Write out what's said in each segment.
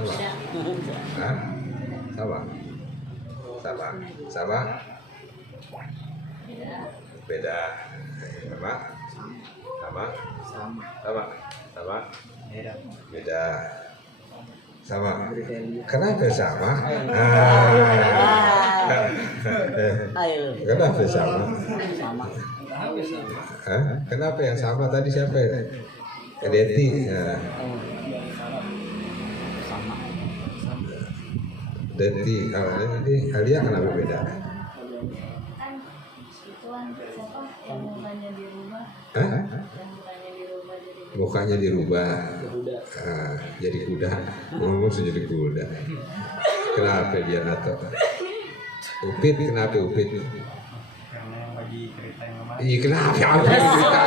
Sama. Hah? Sama. Sama. Sama. Beda. Sama. Sama. Sama. Sama. Beda. Sama. Kenapa sama? Kenapa sama? Hah? Kenapa yang sama tadi siapa ya? Deti. Deti. Ini Alia kenapa beda? Kan ituan siapa yang mukanya dirubah? Hah? Yang mukanya dirubah jadi Mukanya dirubah. Jadi kuda. Ngomong jadi kuda. Kenapa dia nato? Upit, kenapa Upit? Karena yang lagi cerita yang kemarin. Iya kenapa apa yang cerita?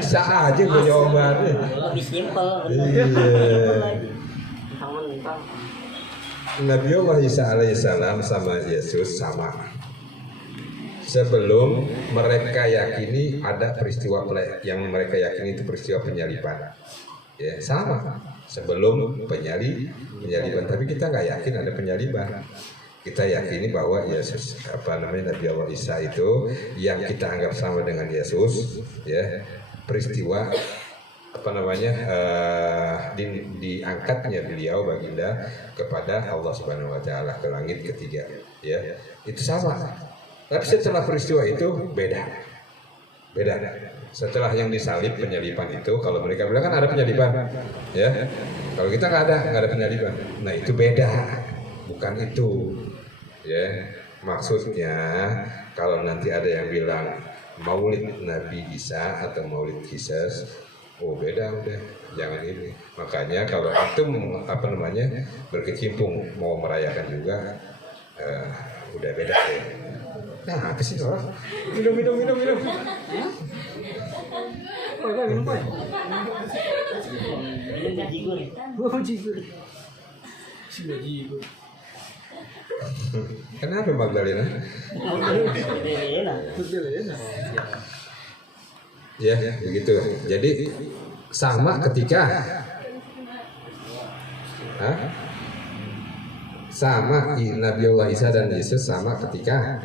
Bisa aja gue jawabannya. Lebih simpel. Iya. Mentang-mentang. Nabi Allah Isa alaihissalam sama Yesus sama. Sebelum mereka yakini ada peristiwa yang mereka yakini itu peristiwa penyaliban, ya sama. Sebelum penyaliban, tapi kita nggak yakin ada penyaliban. Kita yakini bahwa Yesus Nabi Allah Isa itu yang kita anggap sama dengan Yesus, ya peristiwa diangkatnya beliau baginda kepada Allah Subhanahu Wa Taala ke langit ketiga, ya itu sama. Tapi setelah peristiwa itu beda. Setelah yang disalib penyaliban itu, kalau mereka bilang kan ada penyaliban, ya. Kalau kita nggak ada penyaliban. Nah itu beda, bukan itu, ya. Maksudnya kalau nanti ada yang bilang Maulid Nabi Isa atau Maulid Yesus, oh beda udah, jangan ini. Makanya kalau itu berkecimpung mau merayakan juga, udah beda ya. Nah, apa sih orang? Minum. Kenapa Magdalena? Ya, begitu. Jadi sama ketika sama Nabi Allah Isa dan Yesus sama ketika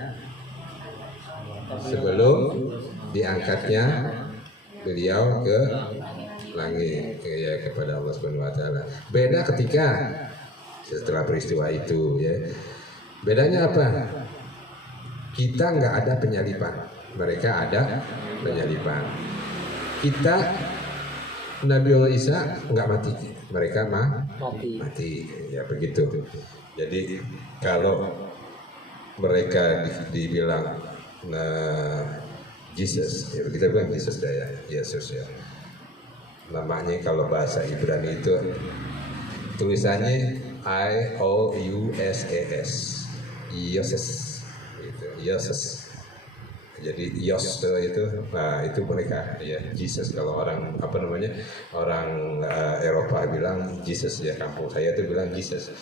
sebelum diangkatnya beliau ke langit, ya kepada Allah Subhanahu Wa Taala. Beda ketika setelah peristiwa itu, ya. Bedanya apa? Kita nggak ada penyaliban, mereka ada penyaliban. Kita Nabi Allah Isa nggak mati, mereka mati, ya begitu. Jadi kalau mereka dibilang Jesus, ya kita bilang Jesus ya, Yesus ya. Namanya kalau bahasa Ibrani itu tulisannya I-O-U-S-E-S, Yesus, gitu, Yesus. Jadi Yos itu, nah itu mereka ya Jesus. Kalau orang orang Eropa bilang Jesus, ya kampung saya itu bilang Jesus.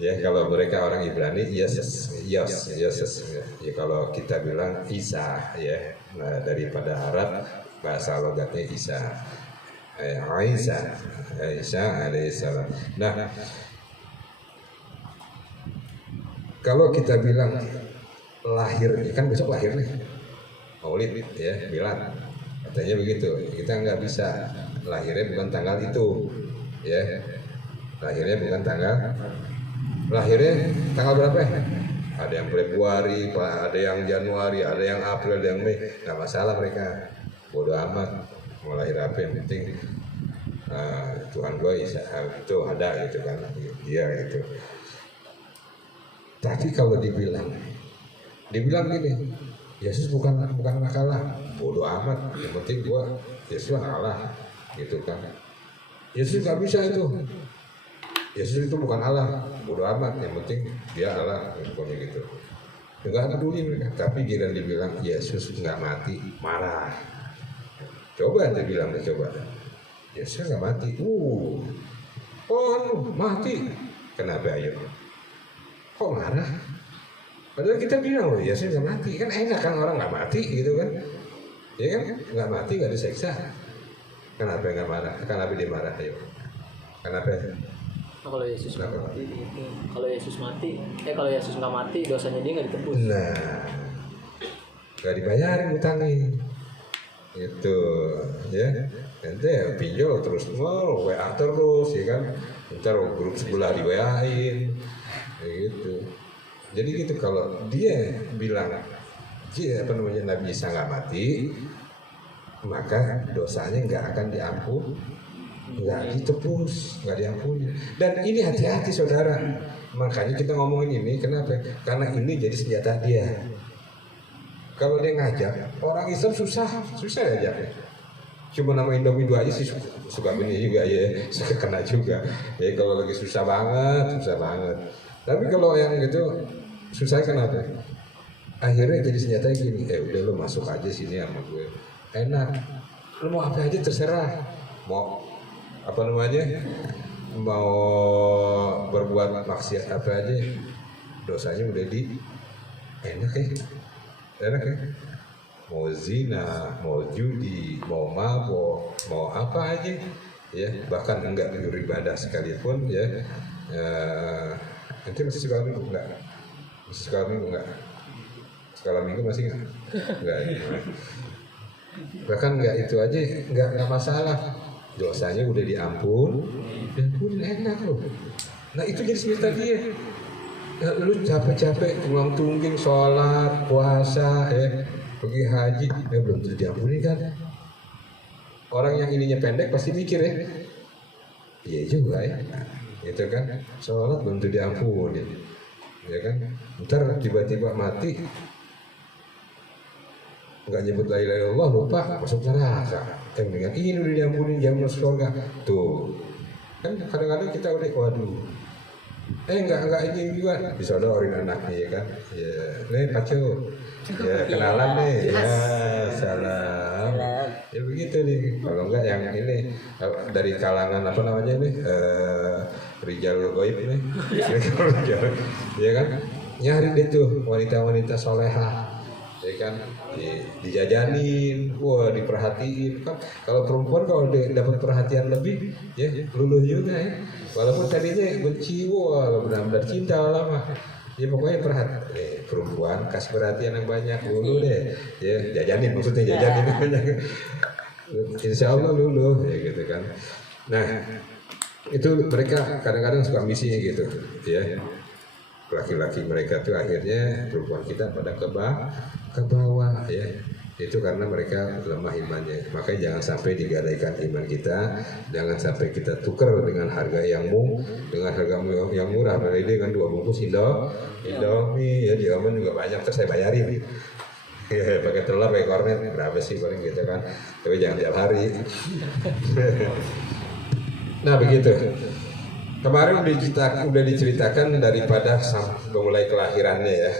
Ya kalau mereka orang Ibrani Yesus. Ya kalau kita bilang Isa, ya. Nah daripada Arab bahasa logatnya Isa. Isa alaihissalam. Nah kalau kita bilang lahir, kan besok lahir nih, Maulid ya, bilang katanya begitu. Kita nggak bisa, lahirnya bukan tanggal itu, ya. Lahirnya bukan lahirnya tanggal berapa ya? Ada yang Februari, ada yang Januari, ada yang April, ada yang Mei. Nggak masalah mereka, bodoh amat mau lahir apa, yang penting Tuhan gua itu ada gitu kan, iya gitu. Tapi kalau dibilang gini, Yesus bukan anak Allah, bodoh amat, yang penting gua Yesus Allah gitu kan. Yesus nggak bisa itu. Yesus itu bukan Allah, bodoh amat, yang penting dia Allah, pokoknya gitu. Nggak peduli mereka. Tapi giliran dibilang Yesus nggak mati, marah. Coba anda bilang, coba. Yesus nggak mati. Mati. Kenapa ayo? Kok marah? Padahal kita bilang Yesus nggak mati, kan enak kan orang nggak mati gitu kan? Ya kan, nggak mati, nggak diseksa. Kenapa nggak marah? Kenapa dia marah? Ayo. Kenapa? Nah, kalau Yesus nggak Kenapa? mati itu, kalau Yesus mati, kalau Yesus nggak mati dosanya dia nggak ditebus. Nah, gak dibayarin utangnya. Itu ya. Nanti ya pinjol terus mau WA terus ya kan. Ntar grup sebelah di WA-in. Gitu. Jadi gitu kalau dia bilang Nabi Isa nggak mati, maka dosanya nggak akan diampun, nggak ditebus, nggak diampuni. Dan ini hati-hati saudara. Makanya kita ngomongin ini kenapa? Karena ini jadi senjata dia. Kalau dia ngajak orang Islam susah aja. Cuma nama Indomie 2 aja sih suka benih juga ya, suka kena juga. Ya kalau lagi susah banget. Tapi kalau yang gitu susah kenapa? Akhirnya jadi senjata gini, udah lo masuk aja sini sama gue, enak. Lo mau apa aja terserah. Mau apa namanya? Mau berbuat maksiat apa aja, dosanya udah enak ya. Mau zina, mau judi, mau mabok, mau apa aja, ya bahkan enggak beribadah sekalipun ya. Nanti masih sekolah minggu enggak? Masih sekolah minggu enggak? Sekolah minggu masih enggak? Bahkan enggak itu aja enggak masalah. Dosanya udah diampun enak loh. Nah itu jadi senjata dia. Lu capek-capek tulang-tungging sholat, puasa, pergi haji, belum tentu diampuni kan? Orang yang ininya pendek pasti mikir ya, iya juga ya, itu kan, sholat belum tentu diampuni, ya kan? Ntar tiba-tiba mati, nggak nyebut la ilaha illallah lupa masuk neraka, dengan ini udah diampuni jam masuk surga, tuh, kan kadang-kadang kita udah waduh. Enggak ini juga disodorin anaknya ya kan ya nih pacu ya kenalan nih ya salam ya begitu nih kalau enggak yang ini dari kalangan apa namanya nih Rijal Goib nih ya kan nyari deh tuh wanita-wanita soleha ya kan dijajanin, wah diperhatiin kan. Kalau perempuan kalau dapat perhatian lebih, ya luluh juga ya. Walaupun tadinya benci, wah benar-benar cinta lama. Ya pokoknya perempuan kasih perhatian yang banyak dulu deh, ya jajanin maksudnya jajanin banyak. Insya Allah luluh ya gitu kan. Nah itu mereka kadang-kadang suka misinya gitu, ya. Laki-laki mereka tuh akhirnya perempuan kita pada ke bawah ya, itu karena mereka lemah imannya. Makanya jangan sampai digadaikan iman kita, jangan sampai kita tukar dengan harga yang murah. Dari dengan 2 bungkus Indomie ya di Oman juga banyak, terus saya bayarin ya, pakai telur pakai kornet berapa sih paling gitu kan, tapi jangan tiap hari. Nah begitu. Kemarin udah diceritakan daripada mulai kelahirannya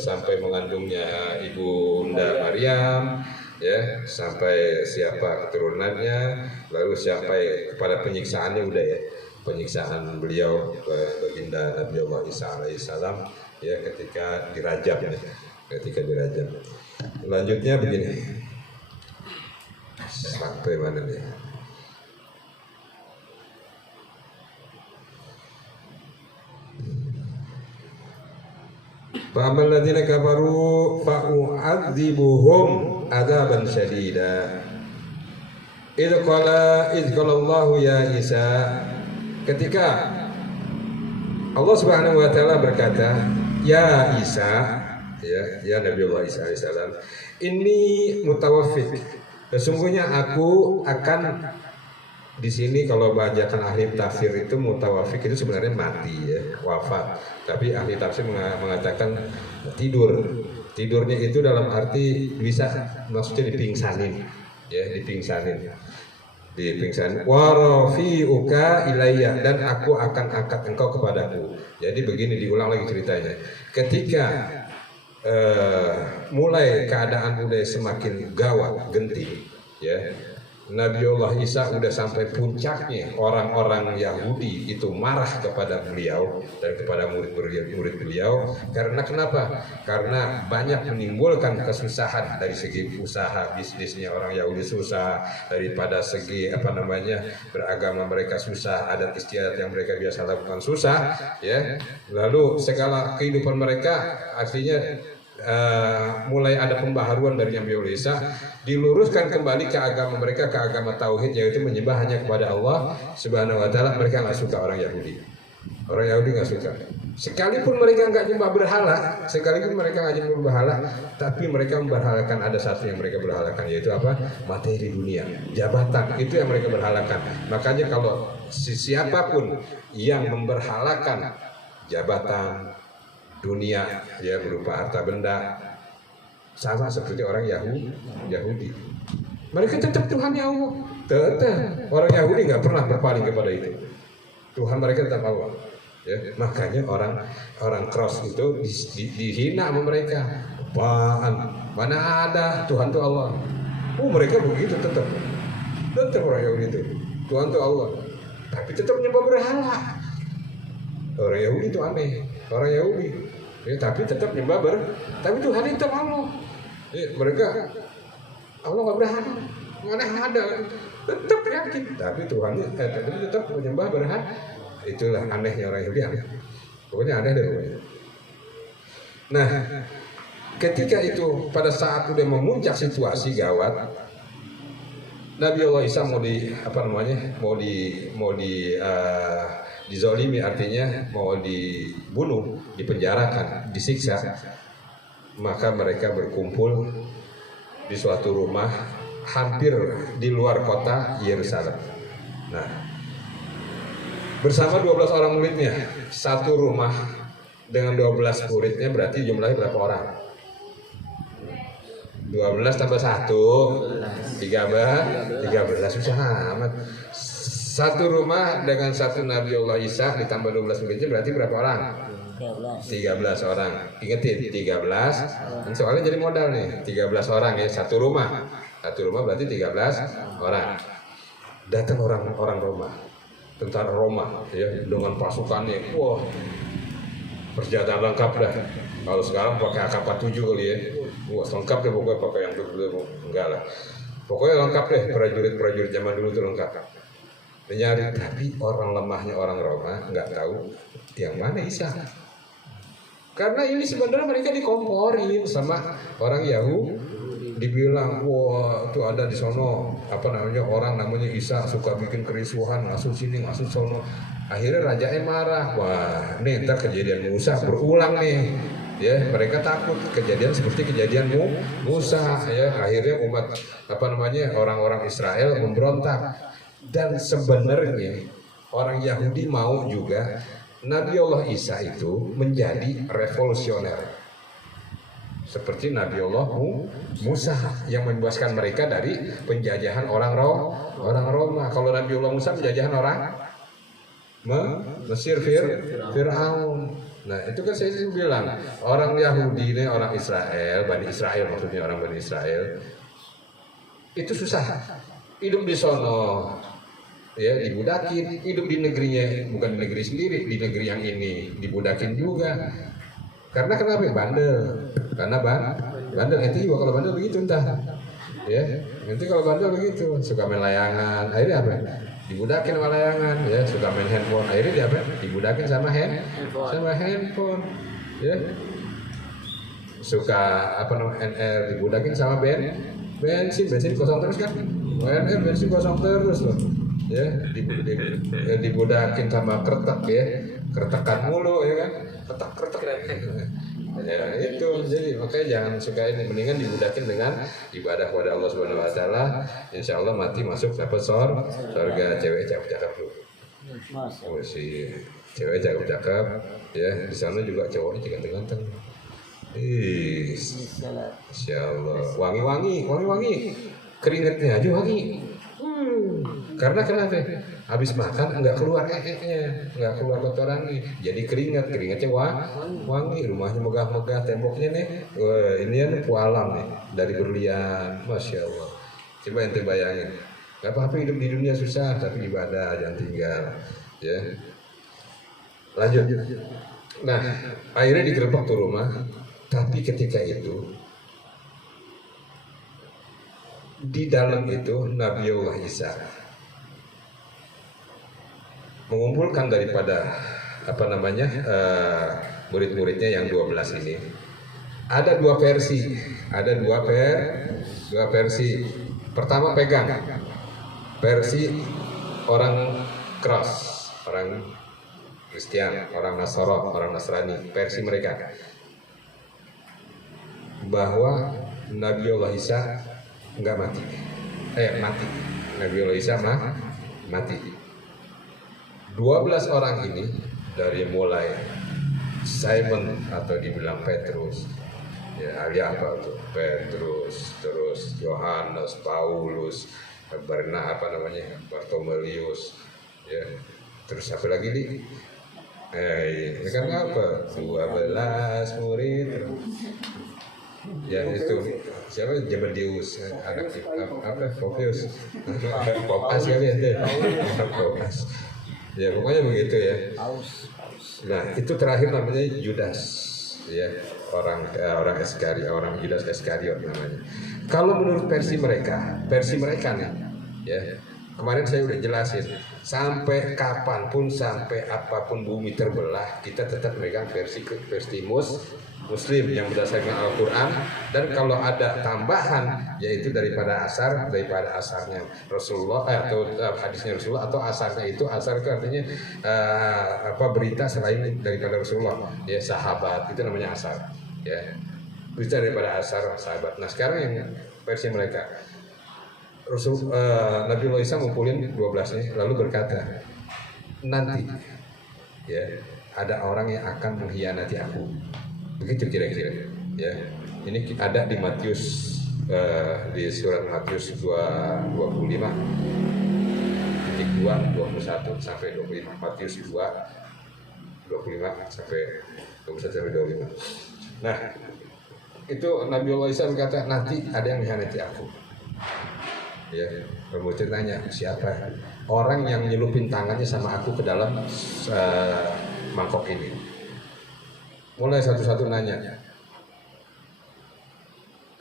sampai mengandungnya Ibunda Maryam ya, sampai siapa keturunannya, lalu sampai kepada penyiksaannya udah ya, penyiksaan beliau baginda Nabi Allah Isa alaihissalam ya ketika dirajam. Lanjutnya begini, sampai mana nih? Fa'amal ladzina kafaru fa'u'adzibuhum adzaban syadida. Idz qala Allahu ya Isa, ketika Allah Subhanahu wa taala berkata, ya Isa, ya Nabi Allah Isa alaihissalam, ini mutawaffik. Sesungguhnya aku akan, di sini kalau bacakan ahli tafsir itu mutawafik itu sebenarnya mati ya, wafat. Tapi ahli tafsir mengatakan tidur. Tidurnya itu dalam arti bisa maksudnya dipingsanin, ya dipingsanin. Wa rafi'uka ilayya, dan aku akan angkat engkau kepadaku. Jadi begini, diulang lagi ceritanya. Ketika mulai keadaan udah semakin gawat, genting, ya. Nabiullah Isa udah sampai puncaknya, orang-orang Yahudi itu marah kepada beliau dan kepada murid beliau. Karena kenapa? Karena banyak menimbulkan kesusahan dari segi usaha bisnisnya, orang Yahudi susah, daripada segi beragama mereka susah, adat istiadat yang mereka biasa lakukan susah, ya. Lalu segala kehidupan mereka artinya mulai ada pembaharuan dari Nabiullah Isa, diluruskan kembali ke agama mereka, ke agama tauhid, yaitu menyembah hanya kepada Allah Subhanahu wa taala. Mereka nggak suka orang Yahudi. Orang Yahudi nggak suka. Sekalipun mereka nggak nyembah berhala, tapi mereka memberhalakan ada satu yang mereka berhalakan, yaitu apa? Materi dunia, jabatan, itu yang mereka berhalakan. Makanya kalau siapapun yang memberhalakan jabatan, dunia, ya, berupa harta benda, sama seperti orang Yahudi. Mereka tetap Tuhannya Allah. Tetap orang Yahudi nggak pernah berpaling kepada itu. Tuhan mereka tetap Allah. Ya, makanya orang cross itu dihina sama mereka. Apaan? Mana ada Tuhan itu Allah? Mereka begitu tetap orang Yahudi itu. Tuhan itu Allah. Tapi tetap menyembah berhala. Orang Yahudi itu aneh. Orang Yahudi, ya, tapi tetap nyembah tapi Tuhan itu Allah. Ya, mereka Allah nggak berhala, mana ada, tetap yakin. Tapi Tuhan tetap menyembah berhala. Itulah anehnya orang Yahudi. Pokoknya aneh deh pokoknya. Nah, ketika itu pada saat udah memuncak situasi gawat, Nabiullah Isa mau dizolimi, artinya mau dibunuh, dipenjarakan, disiksa. Maka mereka berkumpul di suatu rumah hampir di luar kota Yerusalem. Nah, bersama 12 orang muridnya, satu rumah dengan 12 muridnya, berarti jumlahnya berapa orang? 12 tambah 1 13 susah amat. Satu rumah dengan satu Nabiullah Isa ditambah 12 muridnya berarti berapa orang? 13 orang. Ingetin 13. Soalnya jadi modal nih. 13 orang ya, satu rumah. Satu rumah berarti 13 orang. Datang orang Roma. Tentara Roma ya, dengan pasukannya. Wah. Persenjataan lengkap dah. Kalau sekarang pakai AK-47 kali ya. Wah, lengkap deh pokoknya, pakai yang dulu enggak lah. Pokoknya lengkap deh, prajurit zaman dulu itu lengkap. Menyari, tapi orang lemahnya orang Roma nggak tahu yang mana Isa. Karena ini sebenarnya mereka dikomporin sama orang Yahudi. Dibilang, wah itu ada di sono orang namanya Isa, suka bikin kerisuhan, ngasuh sini ngasuh sono. Akhirnya rajanya marah. Wah, nih ntar kejadian Musa berulang nih. Ya, mereka takut kejadian seperti kejadian Musa. Ya, akhirnya umat orang-orang Israel memberontak. Dan sebenarnya orang Yahudi mau juga Nabiullah Isa itu menjadi revolusioner seperti Nabiullah Musa yang membebaskan mereka dari penjajahan orang Roma. Kalau Nabiullah Musa penjajahan orang Mesir, Fir'aun. Nah itu kan saya bilang orang Yahudi ini orang Israel, Bani Israel maksudnya, orang Bani Israel itu susah hidup di sono. Ya, dibudakin, hidup di negerinya, bukan di negeri sendiri, di negeri yang ini dibudakin juga. Karena kenapa? Bandel. Karena bandel itu juga, kalau bandel begitu entah. Ya, nanti kalau bandel begitu, suka main layangan. Akhirnya apa? Dibudakin sama layangan, ya, suka main handphone. Akhirnya dia apa? Dibudakin sama handphone. Ya. Suka dibudakin sama bensin kosong terus kan? Bensin kosong terus loh. Ya, dibudakin sama kretek ya, kretekan mulu ya kan, kretek ya itu. Jadi makanya jangan suka ini, mendingan dibudakin dengan ibadah kepada Allah Subhanahu Wa Taala. Insya Allah mati masuk dapat surga. Cewek cakep tuh, si cewek cakep ya, di sana juga cowoknya ganteng. Insya Allah wangi, keringetnya aja wangi. Karena kenapa? Habis makan nggak keluar nggak keluar kotorannya, jadi keringetnya wangi. Rumahnya megah-megah, temboknya nih, ini pualam nih dari berlian, masya Allah. Coba ente bayangin, Gak apa-apa hidup di dunia susah, tapi ibadah jangan tinggal. Ya, lanjut. Nah, akhirnya digerebek tuh rumah, tapi ketika itu di dalam itu Nabiullah Isa mengumpulkan daripada murid-muridnya yang 12 ini. Ada dua versi, dua versi. Pertama pegang versi orang keras, orang Kristen, orang Nasara, orang Nasrani, versi mereka bahwa Nabiullah Isa nggak mati, mati. Nabiullah Isa mati. 12 orang ini dari mulai Simon atau dibilang Petrus, ya alias apa tuh Petrus, terus Yohanes, Paulus, Bartolomeus, ya terus apa lagi nih? Ini kan apa? 12 murid. Ya itu siapa? Zebedeus, anak Fofius, Popas kali ya, Popas. Ya pokoknya begitu ya. Nah itu terakhir namanya Judas, ya orang Judas Iskariot namanya. Kalau menurut versi mereka nih, ya kemarin saya udah jelasin, sampai kapanpun, sampai apapun bumi terbelah, kita tetap memegang versi Muslim yang berdasarkan Al-Quran, dan kalau ada tambahan yaitu daripada asarnya Rasulullah atau hadisnya Rasulullah, atau asarnya itu artinya berita selain daripada Rasulullah, ya sahabat, itu namanya asar, ya berita daripada asar sahabat. Nah sekarang yang versi mereka Nabiullah Isa ngumpulin 12-nya lalu berkata, nanti ya ada orang yang akan mengkhianati aku. Begitu kira-kira, ya. Ini ada di Matius, di surat Matius 25 titik 2 21 sampai 25. Matius 2 25 sampai 21 sampai 25. Nah, itu Nabiullah Isa berkata, nanti ada yang mengkhianati aku. Ya, kemudian tanya siapa orang yang nyelupin tangannya sama aku ke dalam mangkok ini. Mulai satu-satu nanya,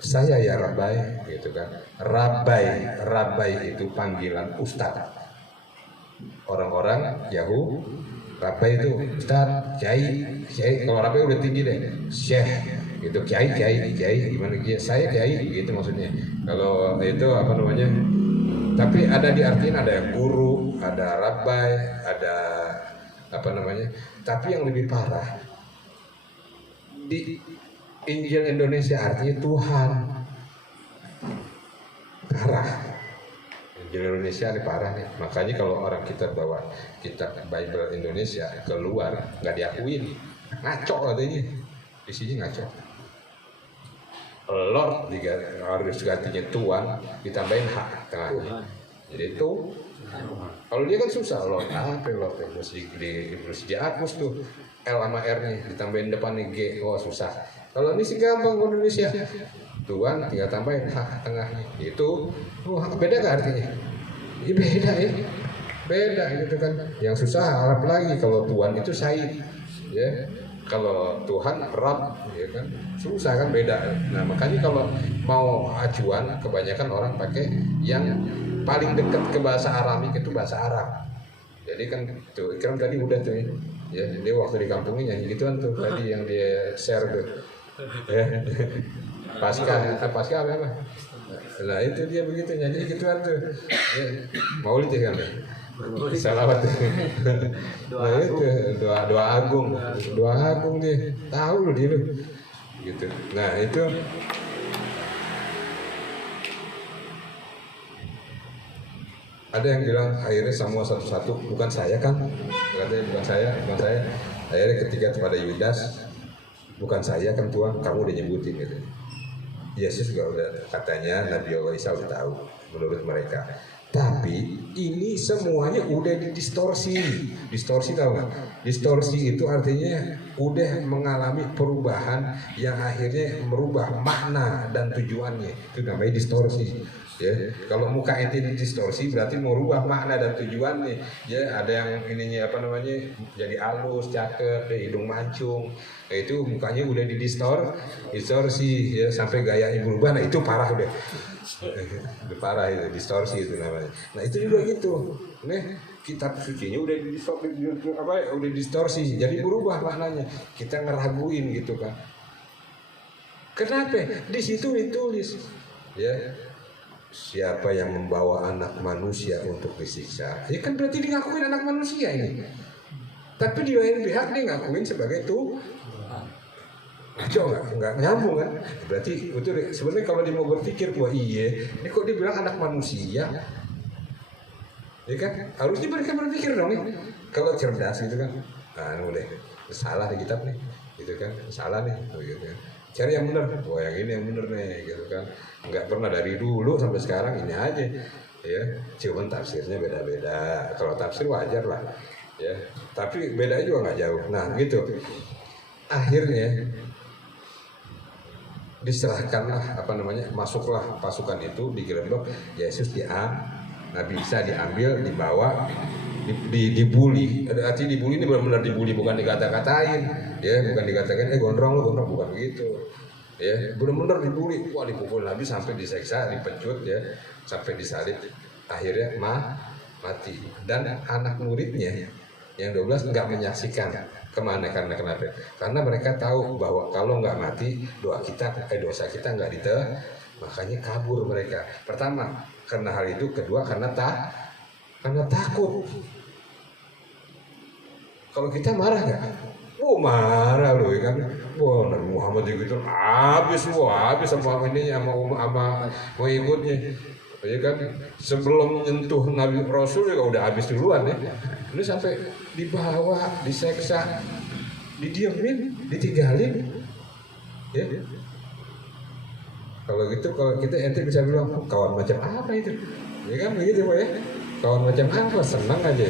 saya ya Rabai, gitu kan. Rabai itu panggilan ustaz. Orang-orang Yahudi, Rabai itu ustaz, kiai. Kalau Rabai udah tinggi deh, syekh, gitu. Kiai, gimana kiai? Saya kiai, gitu maksudnya. Kalau itu tapi ada diartiin, ada yang guru, ada Rabai, ada tapi yang lebih parah, di Injil Indonesia artinya Tuhan. Parah. Injil Indonesia ini parah nih. Makanya kalau orang kita bawa kitab Bible Indonesia keluar nggak diakuin, ngaco katanya. Di sini ngaco. Lord harus gantinya Tuhan, ditambahin H tengahnya. Jadi itu kalau dia kan susah, Lord mesti dihapus tuh L sama R-nya, ditambahin depannya G, susah. Kalau ini sih gampang Indonesia. Tuhan tinggal tambahin H tengahnya. Itu beda gak artinya? Ya beda ya. Beda gitu kan. Yang susah Arab lagi, kalau Tuhan itu Said, ya. Kalau Tuhan Rab, ya kan, susah kan, beda. Nah makanya kalau mau acuan, kebanyakan orang pakai yang paling dekat ke bahasa Aramik itu bahasa Arab. Jadi kan tuh, Ikram tadi udah tuh ya, dia waktu di kampungnya nyanyi gituan tuh tadi yang dia share tuh, ya. Pasca apa? Nah itu dia begitu nyanyi gituan tuh, ya. Maulid ya kan? Salawat. Nah itu doa agung dia, tahu loh dia loh, gitu. Nah itu ada yang bilang akhirnya semua satu-satu, bukan saya kan, katanya bukan saya. Akhirnya ketika kepada Yudas, bukan saya kan Tuhan, kamu udah nyebutin gitu. Yesus juga udah, katanya Nabiullah Isa udah tahu menurut mereka. Tapi ini semuanya udah didistorsi tahu nggak? Distorsi itu artinya udah mengalami perubahan yang akhirnya merubah makna dan tujuannya. Itu namanya distorsi. Ya, kalau muka ente distorsi berarti mau rubah makna dan tujuan nih. Ya, ada yang ininya apa namanya jadi halus, cakep, hidung mancung. Nah, itu mukanya udah distorsi ya sampai gayanya berubah. Nah, itu parah udah. Itu parah itu, distorsi itu namanya. Nah, itu juga gitu. Nih, kitab sucinya udah udah distorsi, jadi berubah maknanya. Kita ngeraguin gitu kan. Kenapa? Di situ ditulis ya. Siapa yang membawa anak manusia untuk disiksa? Ya kan berarti dia ngakuin anak manusia ini. Tapi di lain pihak dia ngakuin sebagai itu. Coba nggak nyambung kan? Berarti itu sebenarnya kalau dia mau berpikir wah iya, ini kok dia bilang anak manusia? Ya kan? Harusnya mereka berpikir dong nih. Kalau cerdas gitu kan. Nah, udah salah di kitab nih. Gitu kan? Salah nih. Gitu kan. Cari yang benar, wah yang ini yang benar nih, gitu kan. Nggak pernah dari dulu sampai sekarang ini aja, ya. Cuman tafsirnya beda-beda. Kalau tafsir wajar lah, ya. Tapi bedanya juga nggak jauh. Nah, gitu. Akhirnya diserahkanlah masuklah pasukan itu digerebek. Yesus Nabi Isa diambil, dibawa, dibully. Arti dibully ini benar-benar dibully, bukan dikata-katain. Ya, bukan dikatakan gondrong bukan begitu. Ya, benar-benar dibully. Wah, dipukul Nabi sampai diseksa, dipecut ya, sampai disalib. Akhirnya mati. Dan anak muridnya yang 12 nggak menyaksikan kemana kenapa? Karena mereka tahu bahwa kalau nggak mati dosa kita nggak makanya kabur mereka. Pertama karena hal itu, kedua karena takut. Kalau kita marah nggak? Oh marah loh ya kan. Wah Nabi Muhammad gitu habis sama ini sama mau ikutnya. Ya kan sebelum nyentuh Nabi Rasul juga udah habis duluan ya. Ini sampai dibawa, diseksa, didiamin, ditinggalin. Ya. Kalau gitu kalau kita ente bisa bilang kawan macam apa itu? Ya kan begitu Pak ya. Kawan macam apa? Senang aja.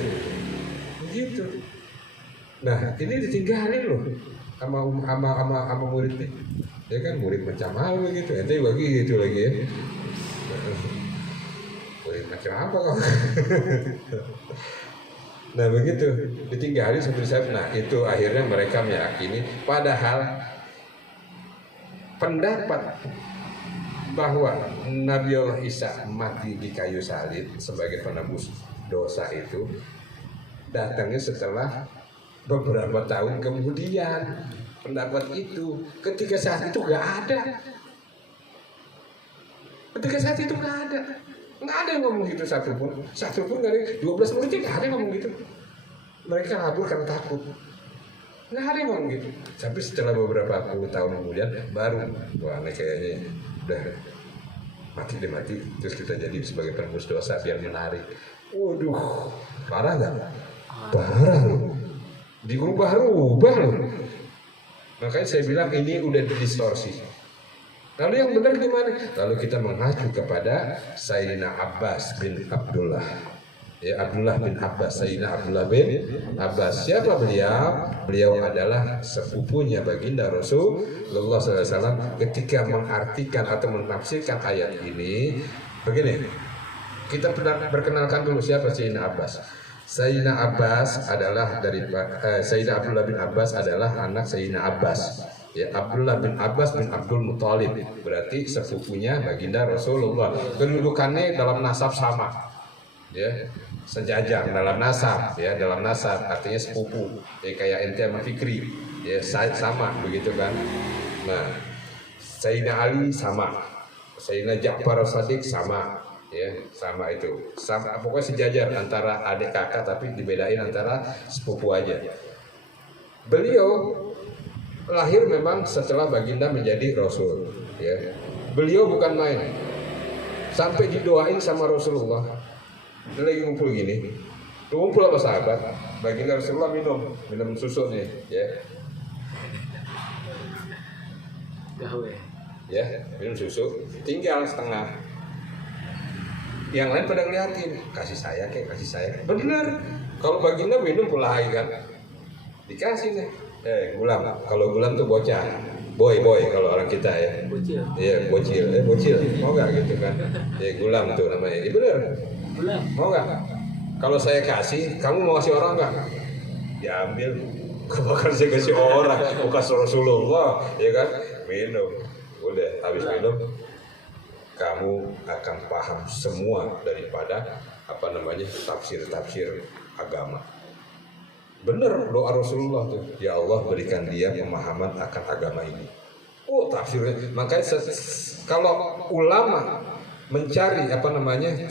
Begitu. Nah, ini ditinggalin loh sama murid nih. Ya kan murid macam apa begitu. Ente bagi gitu lagi ya. Murid macam apa kok? Nah, begitu ditinggalin seperti saya. Nah, itu akhirnya mereka meyakini padahal pendapat bahwa Nabi Allah Isa mati di kayu salib sebagai penebus dosa itu datangnya setelah beberapa tahun kemudian. Pendapat itu ketika saat itu nggak ada. Nggak ada yang ngomong gitu satupun nggak ada. 12 murid nggak ada yang ngomong gitu. Mereka kabur karena takut. Nggak ada yang ngomong gitu. Tapi setelah beberapa puluh tahun kemudian baru wah ini kayaknya udah mati. Terus kita jadi sebagai penebus dosa biar menarik. Waduh, parah nggak? Parah loh. Dirubah-rubah loh. Makanya saya bilang ini udah distorsi. Lalu yang benar gimana? Lalu kita mengacu kepada Sayyidina Abbas bin Abdullah. Ya, Abdullah bin Abbas, Sayyidina Abdullah bin Abbas. Siapa beliau? Beliau adalah sepupunya baginda Rasulullah SAW. Ketika mengartikan atau menafsirkan ayat ini, begini. Kita perkenalkan dulu siapa Sayyidina Abbas. Sayyidina Abbas adalah Sayyidina Abdullah bin Abbas adalah anak Sayyidina Abbas. Ya, Abdullah bin Abbas bin Abdul Muthalib, berarti sepupunya baginda Rasulullah. Kedudukannya dalam nasab sama. Ya, sejajar dalam nasab, ya, dalam nasab artinya sepupu. Ya, kayak ente sama Fikri, ya sama begitu kan. Nah, Sayyidina Ali sama. Sayyidina Ja'far As-Shadiq sama. Ya, sama itu. Sama, pokoknya sejajar antara adik kakak tapi dibedain antara sepupu aja. Beliau lahir memang setelah baginda menjadi Rasul. Ya. Beliau bukan main. Sampai didoain sama Rasulullah. Dia lagi ngumpul gini. Ngumpul sama sahabat. Baginda Rasulullah minum susu nih. Ya. Ya, minum susu. Tinggal setengah. Yang lain pada ngeliatin, kasih saya. Bener. Kalau baginda minum pulai kan. Dikasih nih. Gulam. Kalau gulam tuh bocah. boy kalau orang kita ya. Bocil. Iya, bocil, mau nggak gitu kan? Ya gulam tuh namanya. Iya bener, Belum. mau nggak? Kalau saya kasih, kamu mau kasih orang nggak? Diambil, bahkan saya kasih orang, bukan Rasulullah, ya kan? Minum, udah habis minum, kamu akan paham semua daripada tafsir agama. Bener doa Rasulullah tuh, ya Allah berikan dia pemahaman akan agama ini. Oh tafsirnya, makanya kalau ulama mencari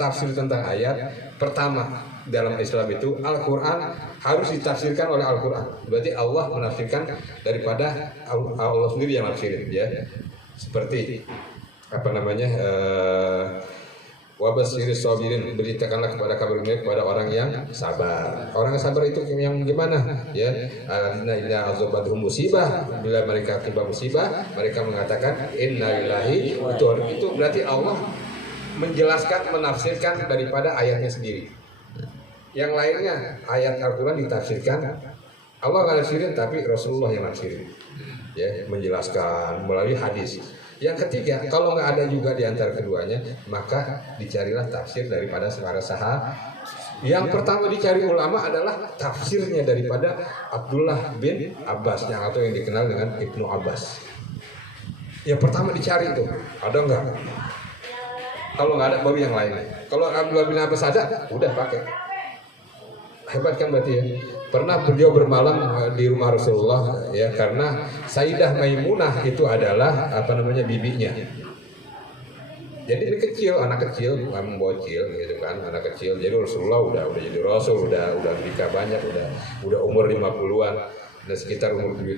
tafsir tentang ayat, pertama dalam Islam itu Al-Quran harus ditafsirkan oleh Al-Quran. Berarti Allah menafsirkan daripada Allah sendiri yang nafsirin, ya. Seperti Wabasyiris sabirin, beritakanlah kepada kabar gembira kepada orang yang sabar. Orang yang sabar itu yang gimana? Ya, alladzina azabathum musibah, bila mereka timpa musibah, mereka mengatakan innalillahi. Itu berarti Allah menjelaskan, menafsirkan daripada ayatnya sendiri. Yang lainnya ayat Al-Qur'an ditafsirkan, Allah nggak nafsirin tapi Rasulullah yang nafsirin. Ya, menjelaskan melalui hadis. Yang ketiga, kalau nggak ada juga di antara keduanya, maka dicarilah tafsir daripada para sahabat. Yang pertama dicari ulama adalah tafsirnya daripada Abdullah bin Abbas atau yang dikenal dengan Ibnu Abbas. Yang pertama dicari itu, ada nggak? Kalau nggak ada, baru yang lain. Kalau Abdullah bin Abbas ada, udah pakai. Hebat kan berarti ya. Pernah beliau bermalam di rumah Rasulullah, ya, karena Sayyidah Maimunah itu adalah bibinya. Jadi ini kecil, anak kecil, bukan bocil gitu kan, anak kecil. Jadi Rasulullah udah jadi rasul, udah nikah banyak, udah umur 50-an, dan sekitar umur 7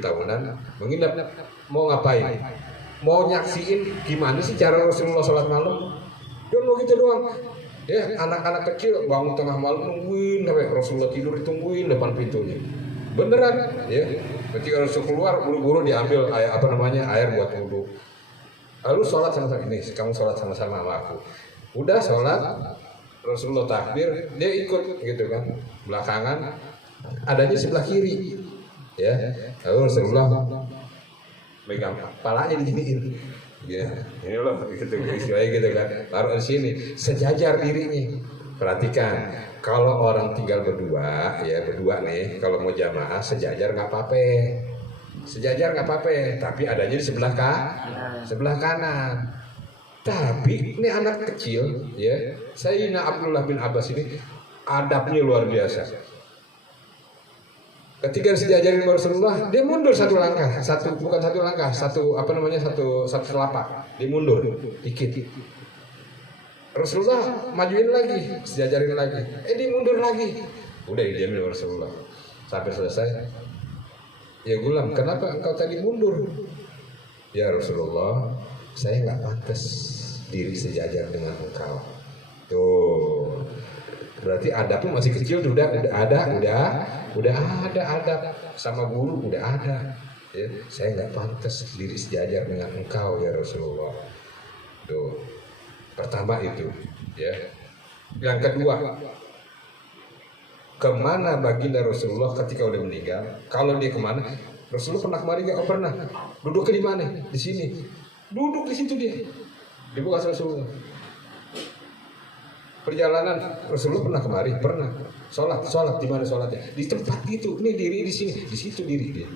tahunan, menginap. Mau ngapain? Mau nyaksiin gimana sih cara Rasulullah sholat malam? Dia mau gitu doang. Ya, anak-anak kecil bangun tengah malam nungguin sampai Rasulullah tidur, ditungguin depan pintunya. Beneran, ya. Ketika Rasul keluar, buru-buru diambil air buat wudhu. Lalu sholat sama-sama, ini kamu sholat sama-sama sama aku. Udah sholat, Rasulullah takbir, dia ikut gitu kan. Belakangan, adanya sebelah kiri, ya. Lalu Rasulullah megang kepalanya diginiin. Ya, ini loh, gitu istilahnya gitu kan. Taruh di sini, sejajar dirinya. Perhatikan, kalau orang tinggal berdua nih, kalau mau jamaah sejajar nggak apa-apa, tapi adanya di sebelah kanan. Tapi ini anak kecil, ya, Sayyidina Abdullah bin Abbas ini adabnya luar biasa. Ketika disejajarin Rasulullah, dia mundur satu telapak, dia mundur dikit. Rasulullah majuin lagi, sejajarin lagi, dia mundur lagi. Udah diamin Rasulullah sampai selesai. Ya gulam, kenapa engkau tadi mundur? Ya Rasulullah, saya nggak pantas diri sejajar dengan engkau. Tuh. Berarti adabnya masih kecil udah ada adab sama guru udah ada. Ya, saya nggak pantas diri sejajar dengan engkau ya Rasulullah. Tuh. Pertama itu, ya. Yang kedua, kemana baginda Rasulullah ketika udah meninggal? Kalau dia kemana? Rasulullah pernah kemari nggak? Oh pernah. Duduk di mana? Di sini. Duduk di situ dia. Di bekas Rasulullah. Perjalanan Rasulullah pernah kemari, pernah. Sholat di mana sholatnya? Di tempat itu. Ini diri di sini, di situ diri dia.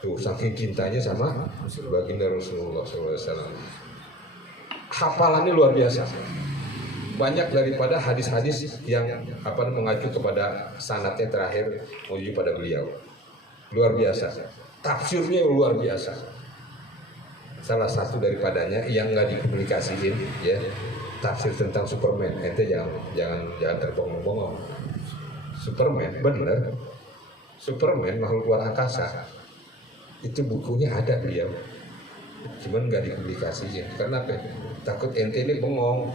Tuh saking cintanya sama baginda Rasulullah SAW. Hafalannya luar biasa. Banyak daripada hadis-hadis yang mengacu kepada sanadnya terakhir menuju pada beliau. Luar biasa. Tafsirnya luar biasa. Salah satu daripadanya yang nggak dipublikasiin, ya. Tafsir tentang Superman, ente jangan terbohong-bohong. Superman bener, Superman makhluk luar angkasa. Itu bukunya ada beliau, cuman nggak dipublikasiin. Karena apa? Takut ente ini bengong.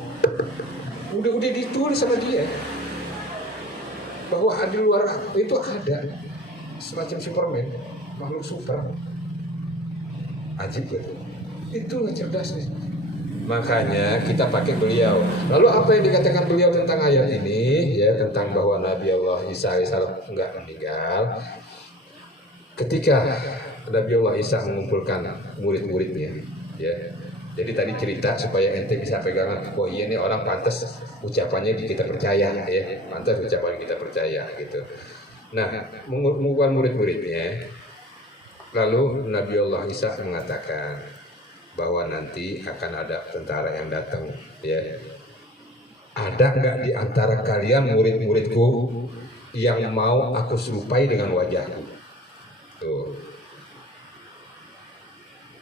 Udah ditulis sama dia bahwa di luar itu ada semacam Superman, makhluk super. Ajib gitu. Itu cerdas nih. Makanya kita pakai beliau. Lalu apa yang dikatakan beliau tentang ayat ini, ya, tentang bahwa Nabi Allah Isa AS enggak meninggal. Ketika Nabiullah Isa mengumpulkan murid-muridnya, ya. Jadi tadi cerita supaya ente bisa pegangan, oh iya nih orang pantas ucapannya kita percaya, ya, pantas ucapan kita percaya gitu. Nah, mengumpulkan murid-muridnya, lalu Nabiullah Isa mengatakan bahwa nanti akan ada tentara yang datang, ya. Ada nggak di antara kalian murid-muridku yang mau aku serupai dengan wajahku? Tuh.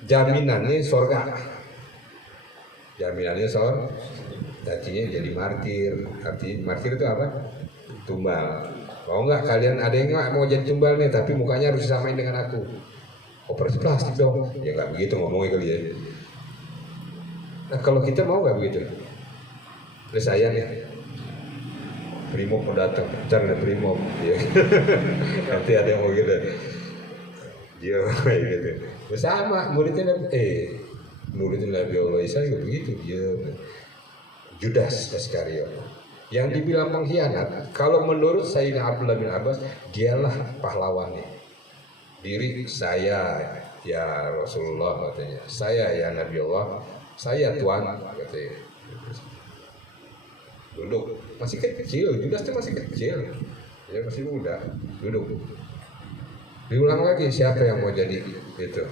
Jaminannya surga. Jaminannya artinya jadi martir. Arti martir itu apa? Tumbal. Mau nggak kalian ada yang nggak mau jadi tumbal nih, tapi mukanya harus disamain dengan aku? Operasi plastik dong. Ya nggak begitu ngomongnya kali ya. Nah kalau kita mau nggak begitu? Terus saya nih, Brimob mau datang, bentar ada Brimob. Ya. Nanti ada yang mau gitu. Dia gitu. Sama muridnya muridnya Nabiullah Isa juga begitu, dia Judas Iskariot yang dibilang pengkhianat. Kalau menurut Sayyidina Abdullah bin Abbas, dialah pahlawannya. Diri saya ya Rasulullah katanya, saya ya Nabiullah, saya Tuhan katanya. Duduk, masih kecil, Judas itu masih kecil, ya masih muda, duduk. Diulang lagi, siapa yang mau jadi itu?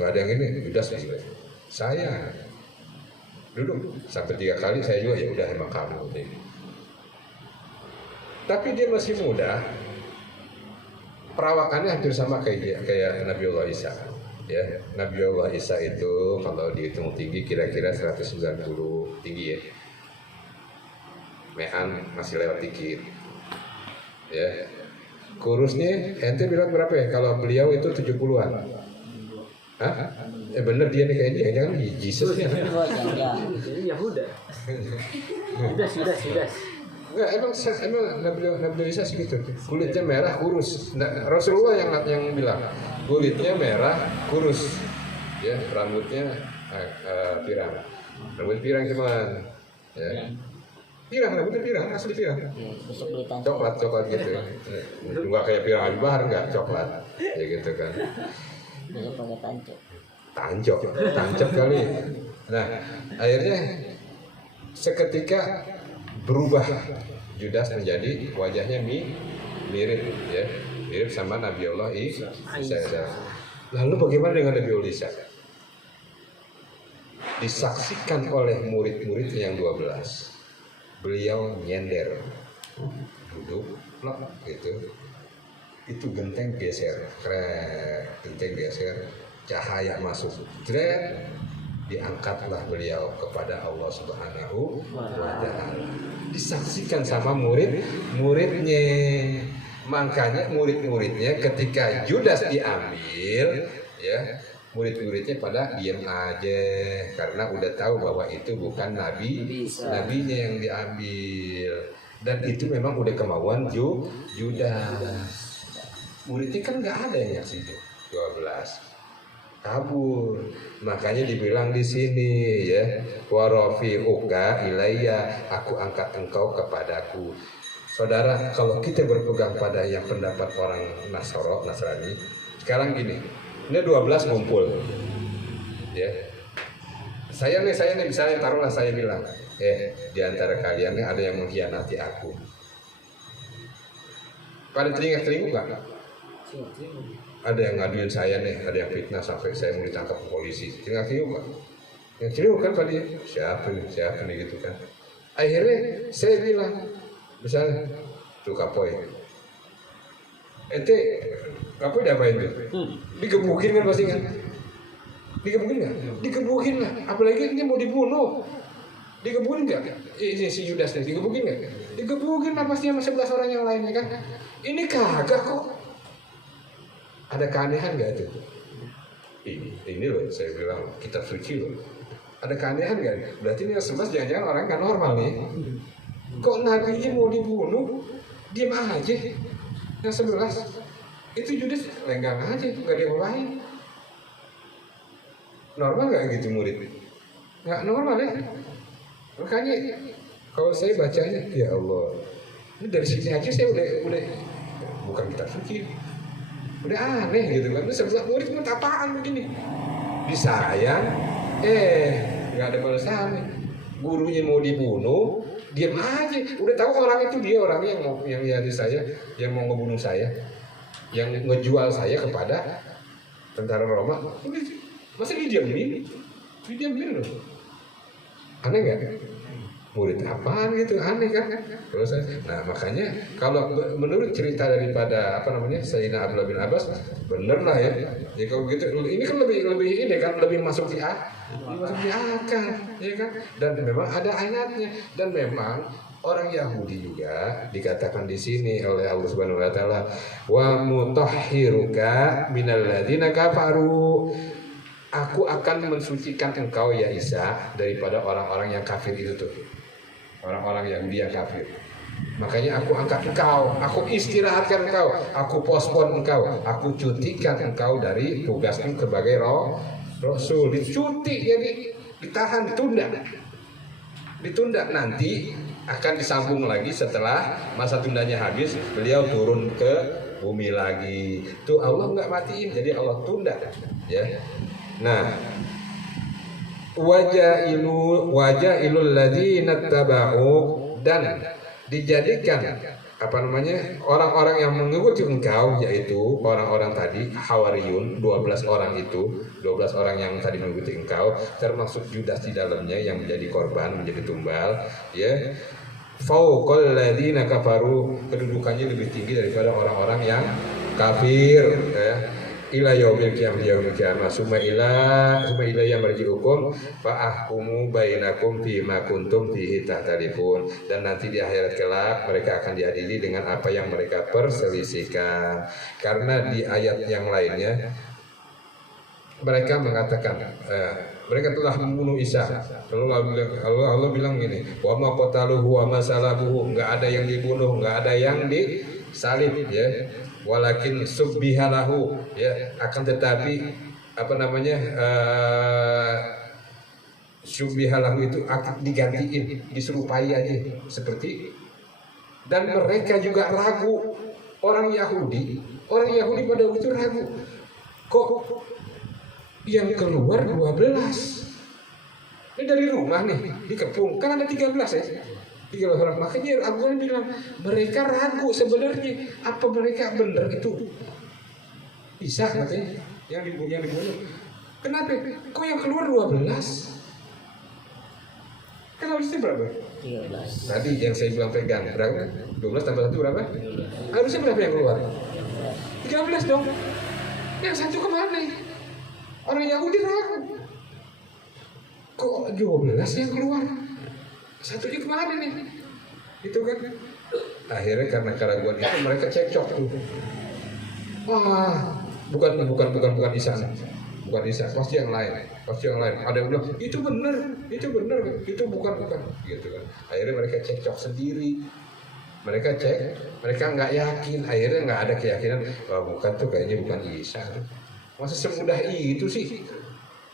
Gak ada yang ini, Judas gitu. Saya duduk sampai 3 kali, saya juga ya udah emang kamu. Tapi dia masih muda, perawakannya hampir sama kayak Nabiullah Isa. Ya, Nabiullah Isa itu kalau dihitung tinggi kira-kira 190 tinggi ya. Mean masih lewat dikit. Ya. Kurusnya ente bilang berapa ya? Kalau beliau itu 70-an. Hah? Bener dia nih kayaknya, jangan Yesus ya. Yahuda. Judas. Enggak, emang Nabi Isa segitu. Kulitnya merah kurus. Nah, Rasulullah yang bilang kulitnya merah kurus. Ya, rambutnya pirang. Rambut pirang cuman. Ya. Pirang, rambutnya pirang, asli pirang. Coklat gitu. Enggak kayak pirang Al-Bahar, enggak coklat. Ya gitu kan. Tancap kali. Nah, akhirnya seketika berubah Judas menjadi wajahnya mirip ya, mirip sama Nabiullah Isa. Lalu bagaimana dengan Nabiullah Isa? Disaksikan oleh murid-murid yang 12. Beliau nyender, duduk, plak gitu. Itu genteng geser, genteng geser, cahaya masuk, diangkatlah beliau kepada Allah Subhanahu wa Ta'ala. Disaksikan sama muridnya. Makanya muridnya ketika Judas diambil, ya murid-muridnya pada diam aja karena udah tahu bahwa itu bukan nabinya yang diambil, dan itu memang udah kemauan Judas. Muridnya kan nggak ada yang nyaksiin 12. Kabur, makanya dibilang di sini ya, warafi'uka ilayya, aku angkat engkau kepadaku. Saudara, kalau kita berpegang pada yang pendapat orang Nasrani, sekarang gini, ini 12 ngumpul, ya. Saya nih misalnya taruhlah saya bilang, di antara kalian nih ada yang mengkhianati aku. Pada telinga nggak? Ada yang ngaduin saya nih, ada yang fitnah sampai saya mau ditangkap polisi. Tinggal kan? Yang ceriuk kan tadi, siapa nih gitu kan. Akhirnya saya bilang, misalnya, tuh Kapoy, ente Kapoy diapain tuh? Digebukin kan pasti kan? Digebukin nggak? Digebukin lah, apalagi ini mau dibunuh. Digebukin nggak? Si Judas nih, digebukin nggak? Digebukin lah pasti sama 11 orang yang lainnya kan? Ini kagak kok. Ada keanehan nggak itu? Ini loh saya bilang kitab suci loh. Ada keanehan nggak? Berarti ini yang 11 jangan-jangan orang nggak normal nih. Kok nabinya mau dibunuh, diam aja. Yang 11 itu Judas lenggang aja, nggak diapain. Normal nggak gitu murid? Nggak normal ya. Makanya kalau saya bacanya, ya Allah, ini dari sini aja saya udah bukan kitab suci. Udah aneh gitu kan. Terus sebelah murid pun apaan begini? Disayang, nggak ada balasannya. Gurunya mau dibunuh, diam aja. Udah tahu orang itu dia orangnya yang nyari saya, yang mau ngebunuh saya, yang ngejual saya kepada tentara Roma. Udah, masa didiamin? Didiamin loh. Aneh nggak? Murid apaan gitu, aneh kan? Terus, nah makanya kalau menurut cerita daripada Sayyidina Abdullah bin Abbas, bener lah ya. Ya kalau gitu, ini kan lebih ini kan lebih masuk di akal, ya kan? Dan memang ada ayatnya, dan memang orang Yahudi juga dikatakan di sini oleh Allah Subhanahu Wa Taala, wa mutahhiruka minal ladzina kafaru. Aku akan mensucikan engkau ya Isa daripada orang-orang yang kafir itu tuh. Orang-orang Yahudi yang kafir. Makanya aku angkat engkau, aku istirahatkan engkau, aku pospon engkau, aku cutikan engkau dari tugasmu sebagai rasul. Dicuti, jadi ditahan, ditunda nanti akan disambung lagi setelah masa tundanya habis, beliau turun ke bumi lagi. Tuh Allah nggak matiin, jadi Allah tunda, ya. Nah, waja'ilul ladzina taba'u, dan dijadikan orang-orang yang mengikuti engkau, yaitu orang-orang tadi Hawariyun, 12 orang itu, 12 orang yang tadi mengikuti engkau, termasuk Judas di dalamnya yang menjadi korban, menjadi tumbal, ya. Fauqal ladzina kafaru, kedudukannya lebih tinggi daripada orang-orang yang kafir, ya. Ila yaumil qiyamah summa ilayya marji'ukum fa ahkumu bainakum fima kuntum fihi tahtalifun, dan nanti di akhirat kelak mereka akan diadili dengan apa yang mereka perselisihkan. Karena di ayat yang lainnya mereka mengatakan mereka telah membunuh Isa. Lalu Allah bilang gini, wa ma qataluhu wa ma salabuhu, enggak ada yang dibunuh, enggak ada yang disalib, ya. Walakin subbihalahu, ya, akan tetapi subbihalahu itu akan digantiin, diserupai aja seperti. Dan mereka juga ragu, orang Yahudi pada waktu itu ragu, kok yang keluar 12? Ini dari rumah nih, dikepung, kan ada 13 ya. 13 orang. Makanya Al-Quran bilang mereka ragu sebenarnya apa mereka benar itu Isa, katanya yang dibunuh. Kenapa? Kok yang keluar 12? Kan harusnya berapa? 13. Tadi yang saya bilang pegang berapa? 12 tambah 1 berapa? Harusnya berapa yang keluar? 13 dong. Yang satu kemana? Orang Yahudi ragu. Kok 12 yang keluar? Satunya kemana nih? Itu kan. Akhirnya karena keraguan itu mereka cekcok tuh. Wah, bukan Isa. Bukan Isa, pasti yang lain. Ada yang bilang, itu benar, itu bukan. Gitu kan. Akhirnya mereka cekcok sendiri. Mereka nggak yakin. Akhirnya nggak ada keyakinan, bukan tuh, kayaknya bukan Isa. Masa semudah itu sih?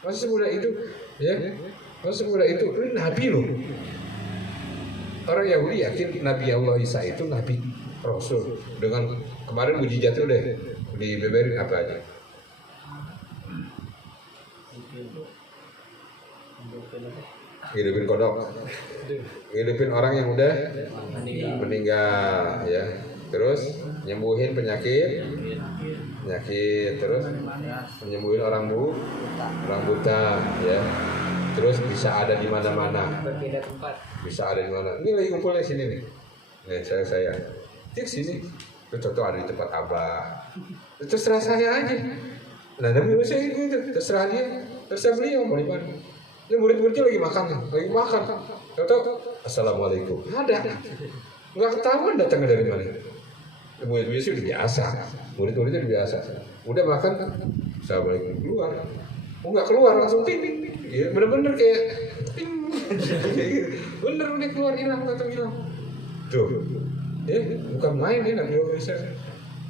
Masa semudah itu? Ya? Masa semudah itu? Ini Nabi loh. Orang Yahudi yakin Nabi Allah Isa itu Nabi Rasul. Dengan kemarin mujizatnya udah dibeberin apa aja. Hidupin kodok, hidupin orang yang udah meninggal, ya. Terus nyembuhin penyakit, terus menyembuhin orang buta, ya. Terus bisa ada di mana-mana. Berpindah tempat. Bisa ada di mana. Ini lagi ngumpulnya sini nih. Nih saya. Di sini. Itu contoh ada di tempat Abah. Terserah saya aja. Nah, tapi saya itu terserah dia. Terserah beliau mau di mana. Ini murid-muridnya lagi makan. Tahu. Assalamualaikum. Ada. Enggak ketahuan datangnya dari mana. Murid-muridnya sudah biasa. Murid-muridnya udah biasa. Udah makan. Assalamualaikum. Keluar. Enggak keluar langsung ping. Ya, bener-bener kayak ping. Bener udah keluar hilang. Tuh. Ya, bukan main ya Nabi Isa.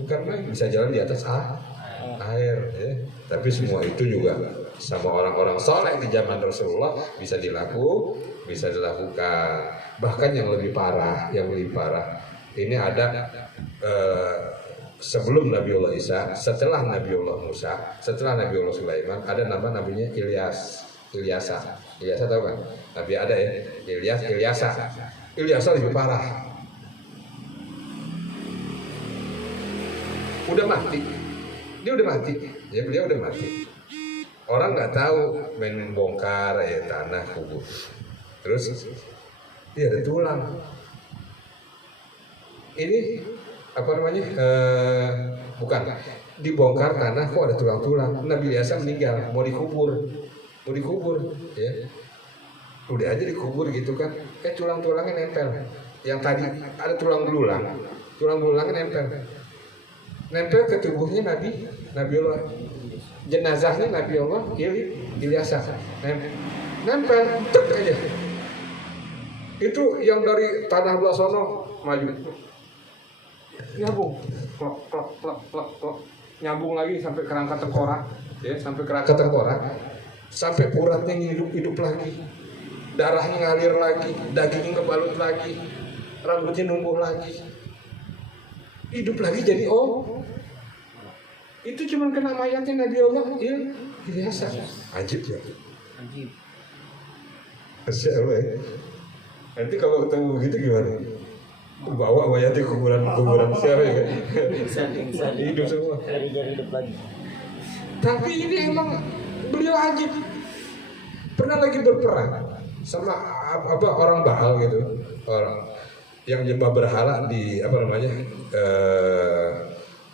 Bukan main, bisa jalan di atas air, ya. Tapi semua itu juga sama orang-orang soleh di zaman Rasulullah bisa dilakukan. Bahkan yang lebih parah. Ini ada sebelum Nabiullah Isa, setelah Nabiullah Musa, setelah Nabiullah Sulaiman, ada nama nabinya Ilyasa tahu kan? Nabi ada ya, Ilyasa lebih parah. Udah mati, dia udah mati, ya beliau udah mati. Orang nggak tahu, main bongkar ya tanah kubur. Terus dia ada tulang. Ini apa namanya? Bukan dibongkar tanah kok ada tulang-tulang. Nabi Ilyas meninggal, mau dikubur, ya. Udah aja dikubur gitu kan, tulang-tulangnya nempel. Yang tadi ada tulang belulangnya nempel ke tubuhnya Nabiullah. Jenazahnya Nabiullah Ilyas nempel tek aja. Itu yang dari tanah belah sono maju. Nyambung. Plak. Nyambung lagi sampai kerangka tengkorak, ya, sampai uratnya hidup lagi. Darahnya ngalir lagi, dagingnya kebalut lagi, rambutnya numbuh lagi. Hidup lagi jadi itu cuma kena mayatnya Nabiullah Ilyas. Ajib ya. Masya Allah ya. Nanti kalau ketemu begitu gimana? Bawa mayatnya kuburan siapa ya? Hidup semua. Hidup lagi. Tapi ini emang beliau ajib. Pernah lagi berperang sama orang Baal gitu, orang yang nyembah berhala di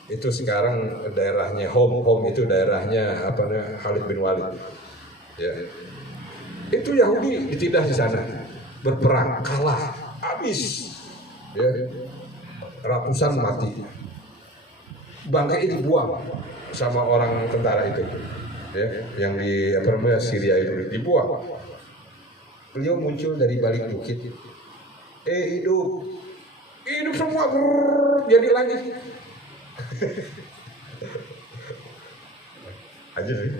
itu sekarang daerahnya Hom itu daerahnya Khalid bin Walid, ya. Itu Yahudi ditindas di sana, berperang kalah, habis, ya. Ratusan mati, bangkai dibuang sama orang tentara itu, ya, yang di Syria itu dibuang. Beliau muncul dari balik bukit, hidup semua, jadi lagi. Aja sih.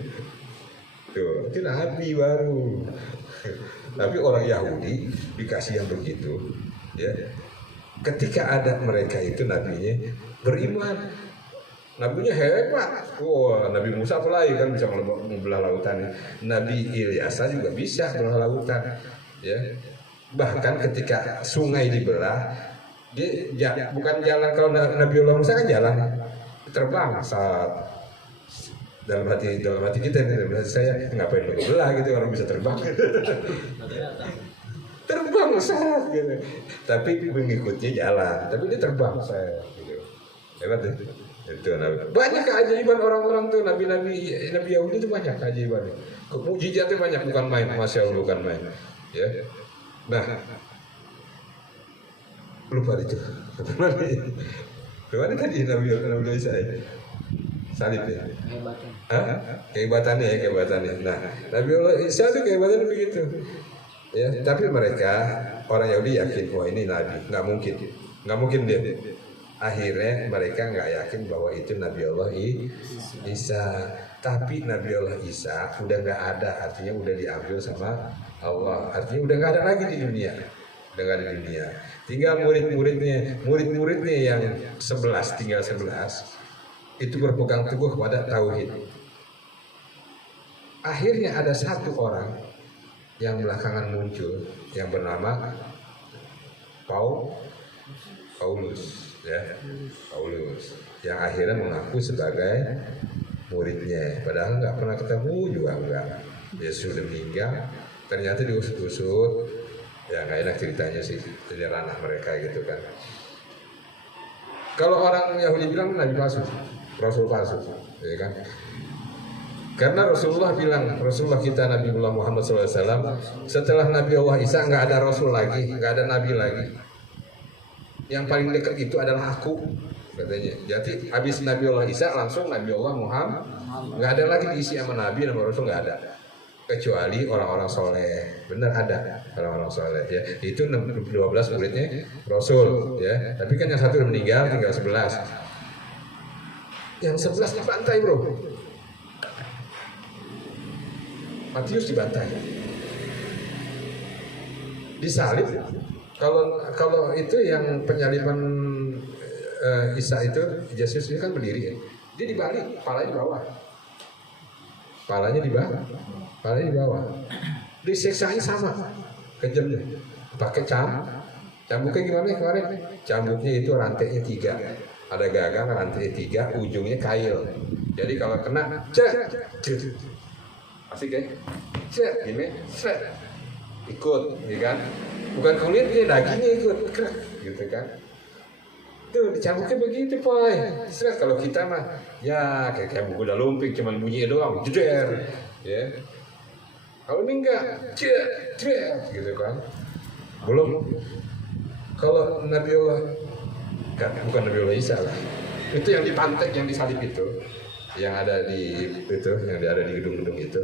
Tuh, itu Nabi baru. Tapi orang Yahudi dikasih yang begitu, ya. Ketika ada mereka itu nabinya beriman. Nabinya hebat. Wah, Nabi Musa apalagi kan bisa membelah lautan. Nabi Ilyas juga bisa membelah lautan, ya. Bahkan ketika sungai dibelah, dia bukan jalan, kalau Nabiullah Musa kan jalan terbang saat dalam hati kita nih, dalam hati saya, ngapain lu belah gitu, orang bisa terbang terbang saat gitu, tapi mengikutnya jalan, tapi dia terbang saat gitu. Hebat itu Nabi. Banyak keajaiban orang-orang tuh, Nabi Yahudi itu banyak keajaibannya, mukjizatnya banyak, bukan main, Masya Allah, bukan main, ya. Nah, lupa itu. Gimana tadi Nabi Isa ya? Salib ya? Kehebatannya. Nah, Nabi Isa itu kehebatannya begitu. Ya, tapi mereka orang Yahudi yakin, wah ini Nabi, nggak mungkin dia. Akhirnya mereka nggak yakin bahwa itu Nabi Allah Isa. Tapi Nabi Allah Isa udah nggak ada, artinya udah diambil sama Allah, artinya udah nggak ada lagi di dunia. Tinggal murid-muridnya yang 11 itu berpegang teguh kepada tauhid. Akhirnya ada satu orang yang belakangan muncul yang bernama Paulus, ya. Paulus yang akhirnya mengaku sebagai muridnya, padahal nggak pernah ketemu juga, Yesus sudah meninggal, ternyata diusut-usut. Ya nggak enak ceritanya sih, jadi ranah mereka gitu kan. Kalau orang Yahudi bilang Nabi palsu, Rasul palsu, ya kan? Karena Rasulullah kita Nabi Muhammad SAW, setelah Nabi Allah Isa nggak ada Rasul lagi, nggak ada Nabi lagi. Yang paling dekat itu adalah aku, katanya. Jadi habis Nabi Allah Isa langsung Nabi Allah Muhammad, nggak ada lagi diisi sama Nabi, nama Rasul nggak ada. Kecuali orang-orang soleh, benar ada orang-orang soleh, ya. Itu 12 muridnya Rasul, ya. Tapi kan yang satu udah meninggal, tinggal 11. Yang 11 dibantai, bro. Matius dibantai, disalib. Kalau itu yang penyaliban Isa itu, Yesus itu kan berdiri ya. Dia dibalik, palanya di bawah. Palanya di bawah. Palanya di bawah. Diseksanya sama. Kejamnya. Pakai cambuknya gimana kemarin? Cambuknya itu rantainya 3. Ada gagang rantai 3, ujungnya kail. Jadi kalau kena, asik ya? Gini, ikut, ya kan? Bukan kulitnya, dagingnya ikut, gitu kan? Tuh dicambuknya begitu, Poy. Kalau kita mah, ya kayak buku udah lumping, cuman bunyi doang, jeder, ya. Kalau ini enggak, gitu kan? Belum. Kalau Nabi Allah, bukan Nabi Allah Isa lah. Itu yang dipantek, yang disalib itu, yang ada di itu, yang ada di gedung-gedung itu.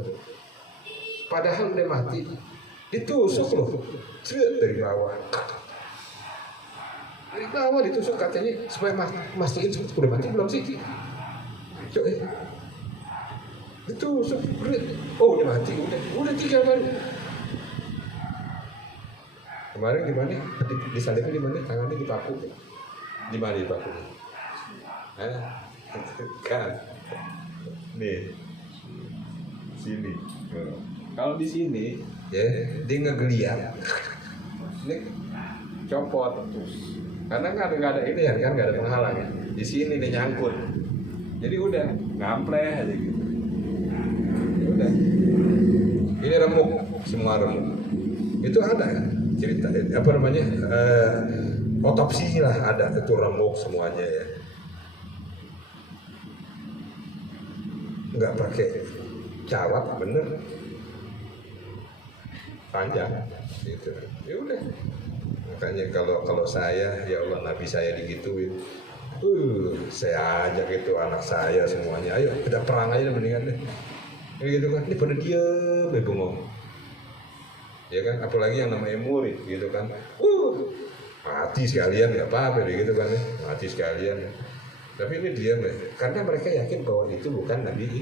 Padahal udah mati, ditusuk loh, dari bawah. Dari bawah ditusuk katanya supaya mastiin udah mati belum sih? Coba, ditusuk, oh udah mati, udah 3 baru. Kemarin gimana? Disalibnya di mana? Tangannya dipaku. Di mana dipaku? Kan? Nih, sini. Kalau di sini, ya dia ngegeliat. Ini copot terus. Karena nggak ada ini ya, kan nggak ada penghalang ya. Di sini dia nyangkut. Jadi udah ngampleh aja gitu. Ya udah. Ini remuk, semua remuk. Itu ada kan? Cerita apa namanya otopsi lah ada itu remuk semuanya ya, nggak pakai cawat bener panjang gitu ya udah. Makanya kalau saya ya Allah Nabi saya digituin saya ajak itu anak saya semuanya, ayo kita perang aja mendingan deh kayak gitu kan. Ini pada diem bengong ya kan, apalagi yang namanya murid gitu kan, mati sekalian nggak apa-apa deh gitu kan ya, mati sekalian. Tapi ini diam deh, karena mereka yakin bahwa itu bukan Nabi.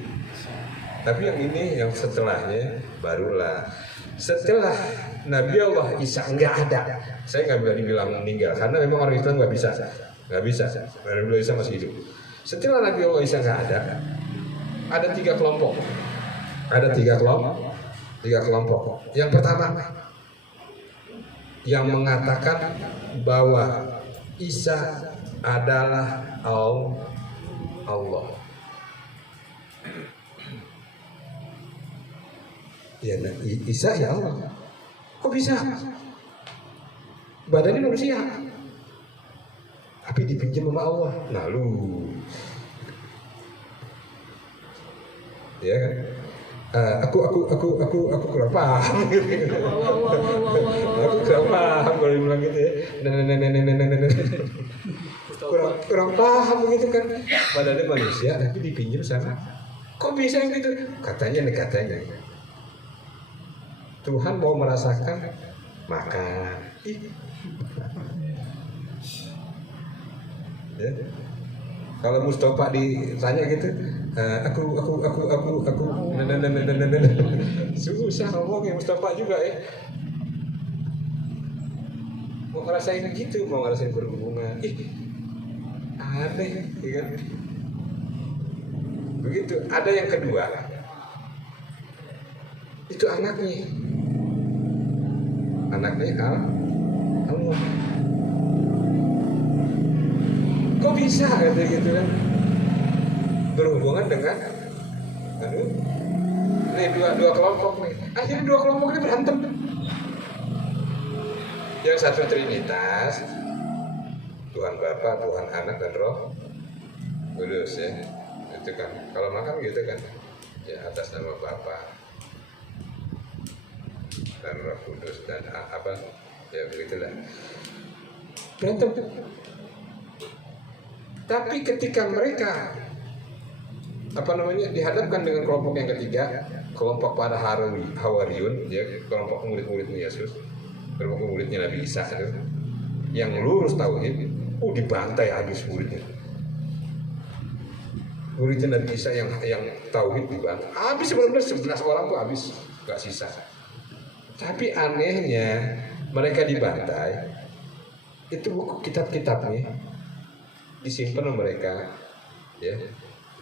Tapi yang ini yang setelahnya barulah setelah Nabi Allah Isa nggak ada, saya nggak berani bilang meninggal karena memang orang Islam nggak bisa. Nabi Allah Isa masih hidup. Setelah Nabi Allah Isa nggak ada 3 kelompok, tiga kelompok. Yang pertama yang mengatakan bahwa Isa adalah Allah. Ya, Isa ya Allah. Kok bisa? Badannya manusia, tapi dipinjam sama Allah. Nah lu, ya kan? Aku kurang paham. Aku kurang paham kalau dibilang gitu ya. Kurang paham begitu kan. Badannya manusia tapi dipinjam sama. Kok bisa gitu? Katanya. Tuhan mau merasakan makan. Ya. Kalau Mustafa ditanya gitu, aku susah ngomongnya Mustafa juga ya. Mau ngerasain gitu, mau ngerasain berhubungan. Aneh, ya kan? Begitu. Ada yang kedua, itu anaknya Allah. Kok bisa kata gitu kan? Berhubungan dengan ini dua kelompok nih. Akhirnya 2 kelompok ini berantem. Yang satu Trinitas, Tuhan Bapa, Tuhan Anak dan Roh Kudus ya. Itu kan. Kalau makan gitu kan. Ya atas nama Bapa dan Roh Kudus dan apa ya begitulah. Berantem. Tapi ketika mereka dihadapkan dengan kelompok yang ketiga, kelompok para Hawariyun, ya, kelompok murid-muridnya Yesus, kelompok muridnya Nabi Isa, yang lurus tauhid, dibantai habis muridnya. Muridnya Nabi Isa yang tauhid dibantai, habis benar-benar 11 orang tuh habis, gak sisa. Tapi anehnya mereka dibantai, itu buku kitab-kitabnya disimpan sama mereka, ya,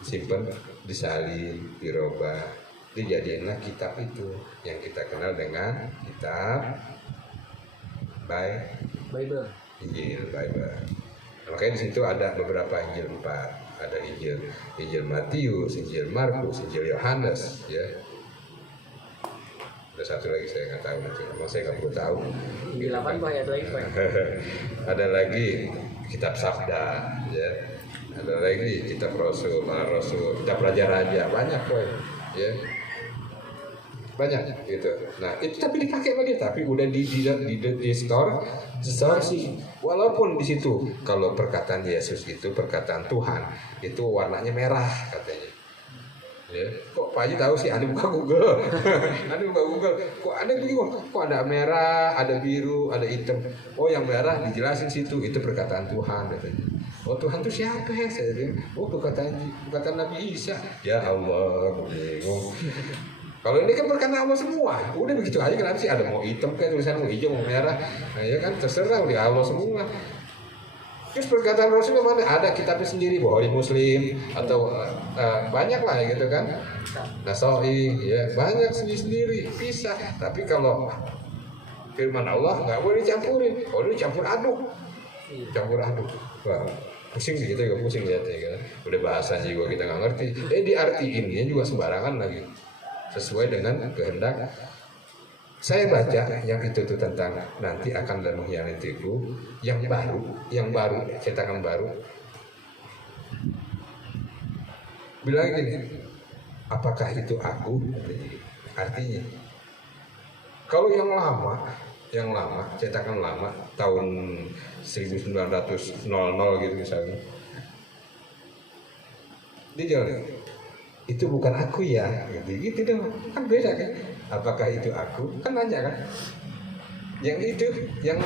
disimpan, disalin, dirobah, dijadiinlah kitab itu yang kita kenal dengan kitab Bible. Injil Bible. Nah, makanya di situ ada beberapa Injil 4, ada Injil Matius, Injil Markus, Injil Yohanes, ya. Ada satu lagi saya nggak tahu, memang saya nggak perlu tahu. Injil apa Pak? Ada lagi Pak? Ada lagi kitab Sabda, ya. Ada lagi kitab Rasul, kitab Raja-Raja, banyak boy, ya. Banyak gitu. Nah itu tapi dipakai lagi, tapi udah di store sih. Walaupun di situ kalau perkataan Yesus itu perkataan Tuhan itu warnanya merah katanya. Ya, kok Pak Haji tahu sih? Anda buka Google, Anda buka Google. Kok ada bingung? Kok ada merah, ada biru, ada hitam? Oh yang merah dijelasin situ itu perkataan Tuhan katanya. Oh Tuhan itu siapa ya? Saya bilang, oh perkataan Nabi Isa. Ya Allah, bingung. Kalau ini kan perkataan Allah semua, udah begitu aja. Kenapa sih ada mau hitam kayak tulisan, mau hijau, mau merah? Nah ya kan terserah di Allah semua. Terus perkataan Rasul mana? Ada kitabnya sendiri, Bukhari Muslim atau banyak lah gitu kan. Nasai, ya banyak sendiri bisa. Tapi kalau firman Allah nggak boleh dicampurin, kalau dicampur aduk, Wah, pusing gitu ya, pusing lihatnya kan. Udah bahasanya juga kita nggak ngerti. Diartiinnya juga sembarangan lagi. Sesuai dengan kehendak. Saya baca yang itu tuh tentang nanti akan dan mengkhianatiku yang baru cetakan baru. Bilang gini, apakah itu aku? Artinya kalau yang lama cetakan lama tahun 1900 gitu misalnya, dia jalan, itu bukan aku ya, gitu dong, kan beda kan? Apakah itu aku? Kan nanya kan? Yang itu, yang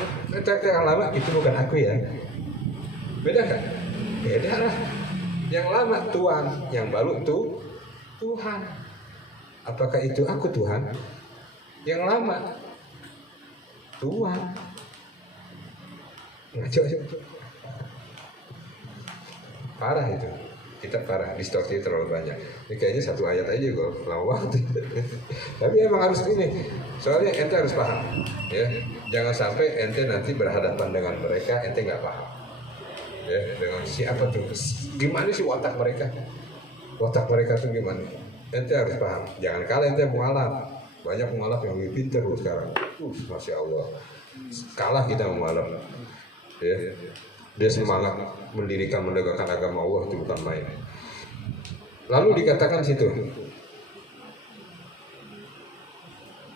lama itu bukan aku ya, beda kan? Beda lah. Yang lama Tuhan, yang baru tuh Tuhan. Apakah itu aku Tuhan? Yang lama Tuhan. Ngaco. Parah itu. Kita parah, distorsi terlalu banyak. Ini kayaknya satu ayat aja kok lama banget. Tapi emang harus ini. Soalnya ente harus paham, ya. Jangan sampai ente nanti berhadapan dengan mereka, ente nggak paham. Ya, dengan siapa tuh? Gimana sih watak mereka? Watak mereka tuh gimana? Ente harus paham. Jangan kalah ente mualaf. Banyak mualaf yang lebih pintar loh sekarang. Masya Allah. Kalah kita mualaf. Ya. Dia semangat menegakkan agama Allah itu bukan main. Lalu dikatakan situ,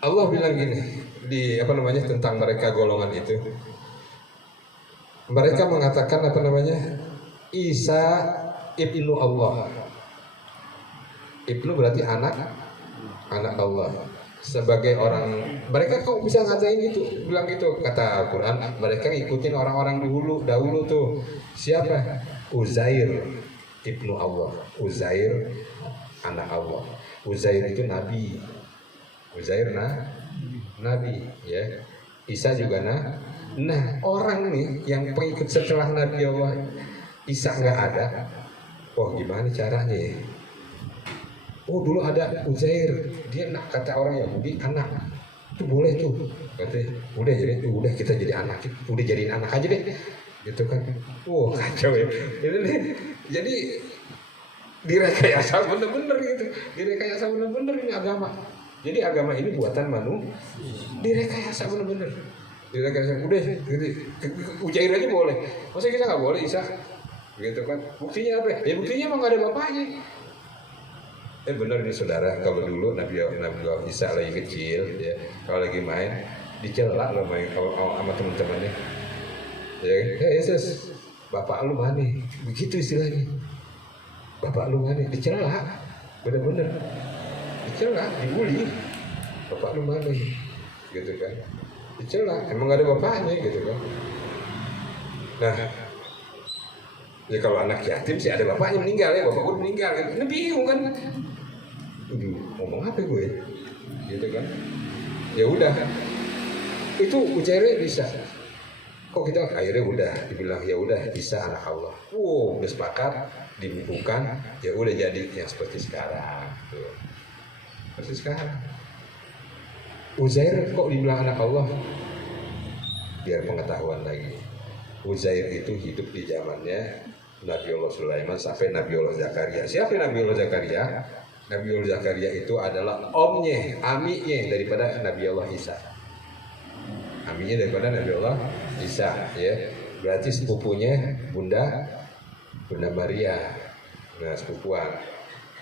Allah bilang gini tentang mereka golongan itu. Mereka mengatakan Isa ibnu Allah. Ibnu berarti anak Allah. Sebagai orang, mereka kok bisa ngatain gitu, bilang gitu, kata Al-Quran, mereka ngikutin orang-orang dahulu tuh. Siapa? Uzair ibnu Allah. Uzair anak Allah. Uzair itu nabi. Uzair nabi, ya. Isa juga nah orang nih yang pengikut setelah Nabi Allah Isa nggak ada. Oh gimana caranya ya? Oh dulu ada Uzair, dia kata orang Yahudi anak, itu boleh tuh, katanya, udah kita jadi anak, udah jadiin anak aja deh, gitu kan. Wow kacau ya, jadi direkayasa bener-bener gitu, direkayasa bener-bener ini agama. Jadi agama ini buatan direkayasa bener-bener, direkayasa. Udah, Uzair aja boleh, masa kita nggak boleh Isa, gitu kan? Buktinya apa? Ya buktinya emang nggak ada bapaknya. Benar nih saudara, kalau dulu Nabi Isa lagi kecil, ya, kalau lagi main dicelak lah main sama teman-temannya. Ya Yesus, bapak lu mana? Begitu istilahnya. Bapak lu mana? Dicelak, bener-bener dicelak, dibully. Bapak lu mana? Gitu kan? Dicelak, emang gak ada bapaknya gitu kan? Nah, ya kalau anak yatim sih ada bapaknya meninggal ya, bapak gue meninggal, ini bingung kan? Ngomong apa gue, gitu kan? Ya udah, itu Uzair bisa. Kok kita akhirnya udah dibilang ya udah Isa anak Allah. Wow, udah sepakat dibukukan, ya udah jadi yang seperti sekarang. Tuh. Seperti sekarang. Uzair kok dibilang anak Allah? Biar pengetahuan lagi. Uzair itu hidup di zamannya Nabiullah Sulaiman sampai Nabiullah Zakaria. Siapa Nabiullah Zakaria? Nabiullah Zakaria itu adalah omnya, amiknya daripada Nabiullah Isa. Aminnya daripada Nabiullah Isa, ya. Berarti sepupunya Bunda Maria. Nah, sepupuan.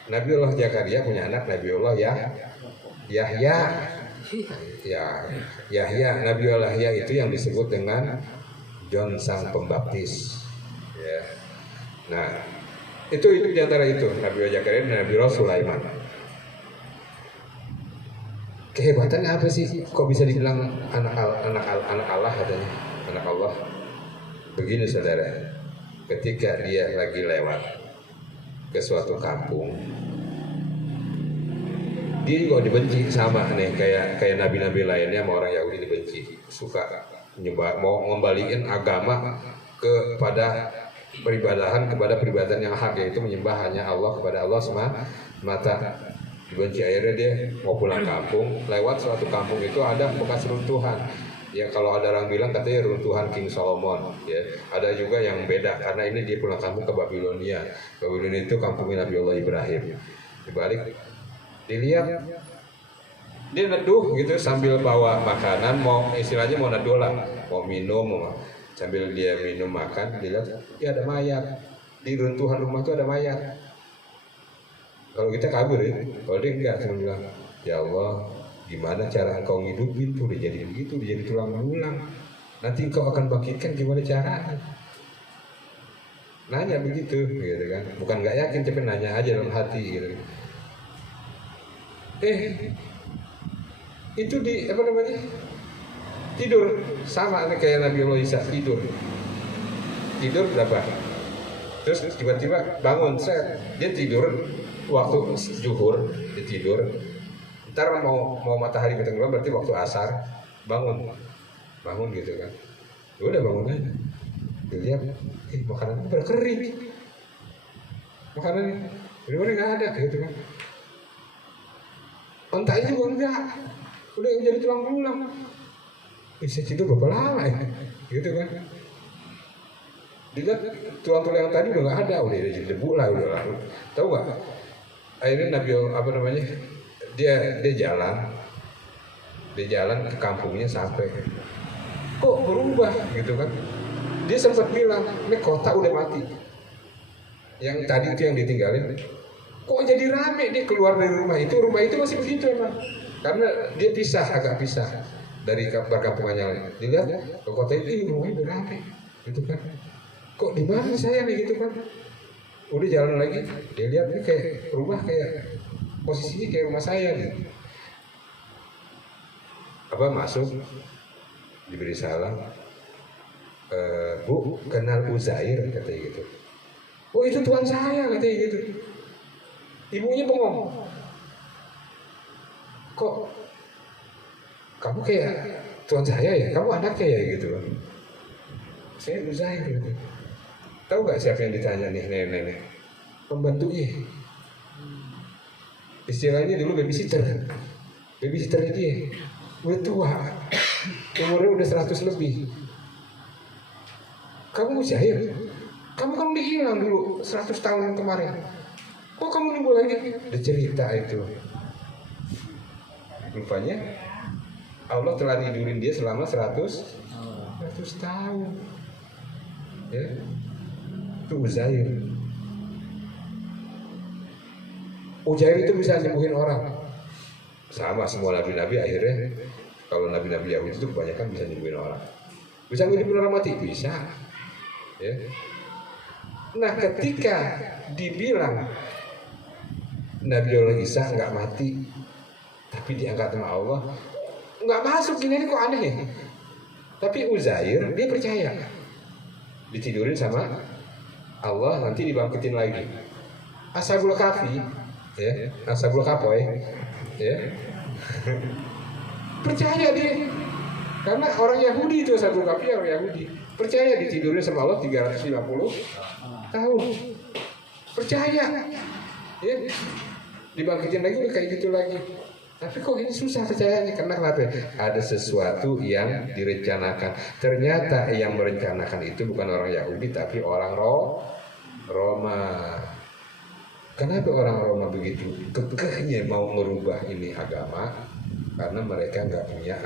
Nabiullah Zakaria punya anak Nabiullah Yahya. Yahya. Nabiullah Yahya itu yang disebut dengan John Sang Pembaptis. Ya. Nah, itu di antara itu Nabiullah Zakaria dan Nabiullah Sulaiman. Kehebatannya apa sih? Kok bisa dibilang anak Allah katanya? Anak Allah. Begini saudara, ketika dia lagi lewat ke suatu kampung, dia juga dibenci sama nih kayak nabi-nabi lainnya sama orang Yahudi dibenci, suka mau ngembaliin agama kepada peribadahan yang hak, yaitu menyembah hanya Allah kepada Allah semata. Dibenci, akhirnya dia mau pulang kampung, lewat suatu kampung itu ada bekas runtuhan. Ya kalau ada orang bilang katanya runtuhan King Solomon, ya. Ada juga yang beda karena ini dia pulang kampung ke Babilonia. Babilonia itu kampungnya Nabiullah Ibrahim. Dibalik dilihat dia neduh gitu sambil bawa makanan, mau istilahnya mau neduh lah, mau minum, sambil dia minum makan, dilihat ya ada mayat di runtuhan rumah itu, ada mayat. Kalau kita kabur ya, kalau dia enggak, cuma bilang, ya Allah, gimana cara engkau ngidupin tuh, udah jadi begitu, udah jadi tulang belulang. Nanti engkau akan bangkitkan gimana caranya? Nanya begitu, gitu kan? Bukan nggak yakin, tapi nanya aja dalam hati, gitu. Itu di apa namanya? Tidur sama kayak Nabiullah Isa, tidur berapa? Terus tiba-tiba bangun, dia tidur. Waktu zuhur dia tidur, ntar mau matahari tenggelam berarti waktu asar bangun gitu kan. Udah bangun aja, dilihat makanan pada kering, makanan di mana nggak ada gitu kan. Ontanya juga enggak, udah jadi tulang belulang. Bisa tidur berapa lama ya gitu kan. Dilihat tulang-tulang yang tadi udah nggak ada, udah jadi debu lah, udah. Tahu nggak? Akhirnya dia jalan ke kampungnya, sampai kok berubah gitu kan. Dia sempat bilang, ini kota udah mati, yang tadi itu yang ditinggalin kok jadi rame. Dia keluar dari rumah itu masih begitu emang, karena dia agak pisah dari perkampungannya. Dilihat ke kota itu rumahnya udah rame gitu kan. Kok di mana saya nih gitu kan. Udah jalan lagi, dia lihat ini kayak rumah, kayak posisinya kayak rumah saya gitu. Masuk, diberi salam, Bu, kenal Uzair katanya gitu. Oh itu tuan saya katanya gitu. Ibunya bengong. Kok kamu kayak tuan saya ya? Kamu anaknya ya gitu. Saya Uzair gitu. Tahu nggak siapa yang ditanya nih nenek? Pembantunya. Istilahnya dulu babysitter dia. Udah tua, umurnya udah 100 lebih. Kamu Uzair? Kamu kan udah hilang dulu 100 tahun kemarin. Kok kamu nunggu lagi? Udah cerita itu. Rupanya Allah telah tidurin dia selama 100 tahun. Ya. Itu Uzair. Uzair itu bisa nyembuhin orang. Sama semua nabi-nabi akhirnya, kalau nabi-nabi Yahudi itu kebanyakan bisa nyembuhin orang. Bisa ngidupin orang mati? Bisa. Ya. Nah ketika dibilang Nabiullah Isa nggak mati, tapi diangkat sama Allah, nggak masuk ini kok aneh ya. Tapi Uzair dia percaya, ditidurin sama Allah, nanti dibangkitin lagi. Ashabul Kahfi, ya, Ashabul Kahfi, ya, percaya dia. Karena orang Yahudi itu satu kafir orang Yahudi percaya ditidurnya sama Allah 350 tahun. Percaya. Ya. Dibangkitin lagi kayak gitu lagi. Tapi kok ini susah percayanya, karena kenapa? Ada sesuatu yang direncanakan. Ternyata yang merencanakan itu bukan orang Yahudi tapi orang Roma. Kenapa orang Roma begitu kekehnya mau merubah ini agama? Karena mereka nggak punya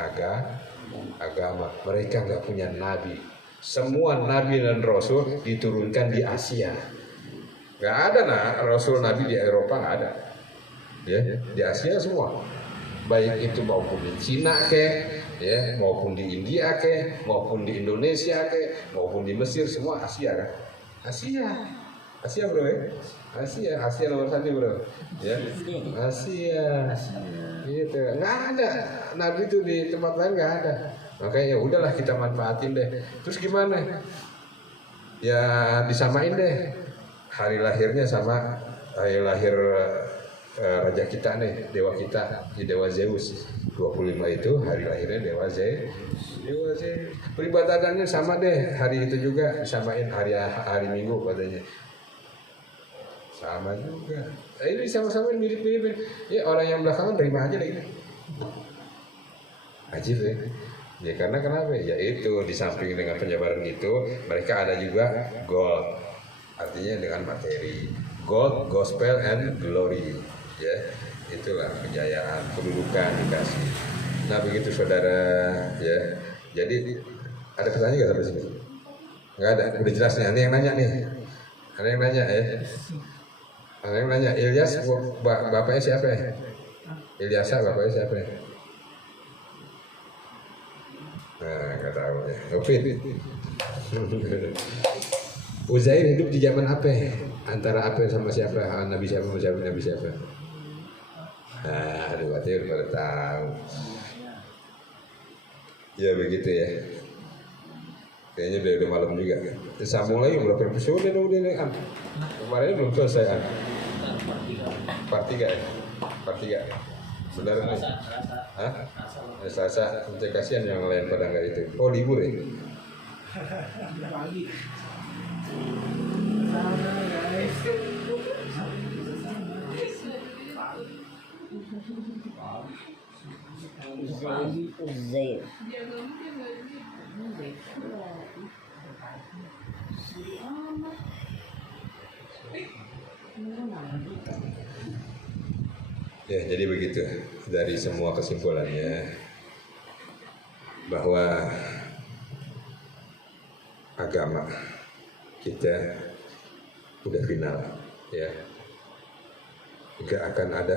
agama, mereka nggak punya nabi. Semua nabi dan rasul diturunkan di Asia. Nggak ada rasul nabi di Eropa, nggak ada. Ya, di Asia semua. Baik itu maupun di Cina ya, maupun di India maupun di Indonesia maupun di Mesir, semua Asia kan? Asia bro ya, Asia nomor 1 bro, ya Asia, gitu. Nggak ada nabi itu di tempat lain, nggak ada. Makanya ya udahlah kita manfaatin deh. Terus gimana? Ya disamain deh hari lahirnya sama hari lahir raja kita nih, dewa kita, dewa Zeus. 25 itu hari lahirnya dewa Zeus. Peribadatannya sama deh, hari itu juga disamain hari Minggu katanya. Sama juga. Ini sama-sama mirip-mirip. Ya orang yang belakangan terima aja lagi. Ajib ya. Ya karena kenapa? Ya itu di samping dengan penyebaran itu, mereka ada juga gold. Artinya dengan materi. Gold, gospel, and glory. Ya, itulah kejayaan, kedudukan dikasih. Nah begitu saudara, ya. Jadi ada pertanyaan nggak sampai sini? Nggak ada, udah jelas nih. Ada yang nanya nih. Ada yang nanya ya. Ada yang nanya, Ilyas bapaknya siapa ya? Ilyasa bapaknya siapa ya? Nah nggak tahu ya. Ovid. Uzair hidup di zaman apa? Antara apa sama siapa? Nabi siapa sama siapa? Nabi siapa? Nah, aduh, berarti udah pada tahu. Ya begitu ya. Kayaknya udah malam juga. Sambung lagi berapa episode udah nih kan? Kemarin belum selesai kan? Part 3 ya? Part 3. Benar nih? Hah? Selasa. Nanti kasihan yang lain pada nggak itu. Oh libur ya? Zaid. Ya, jadi begitu dari semua kesimpulannya bahwa agama kita udah final, ya. Gak akan ada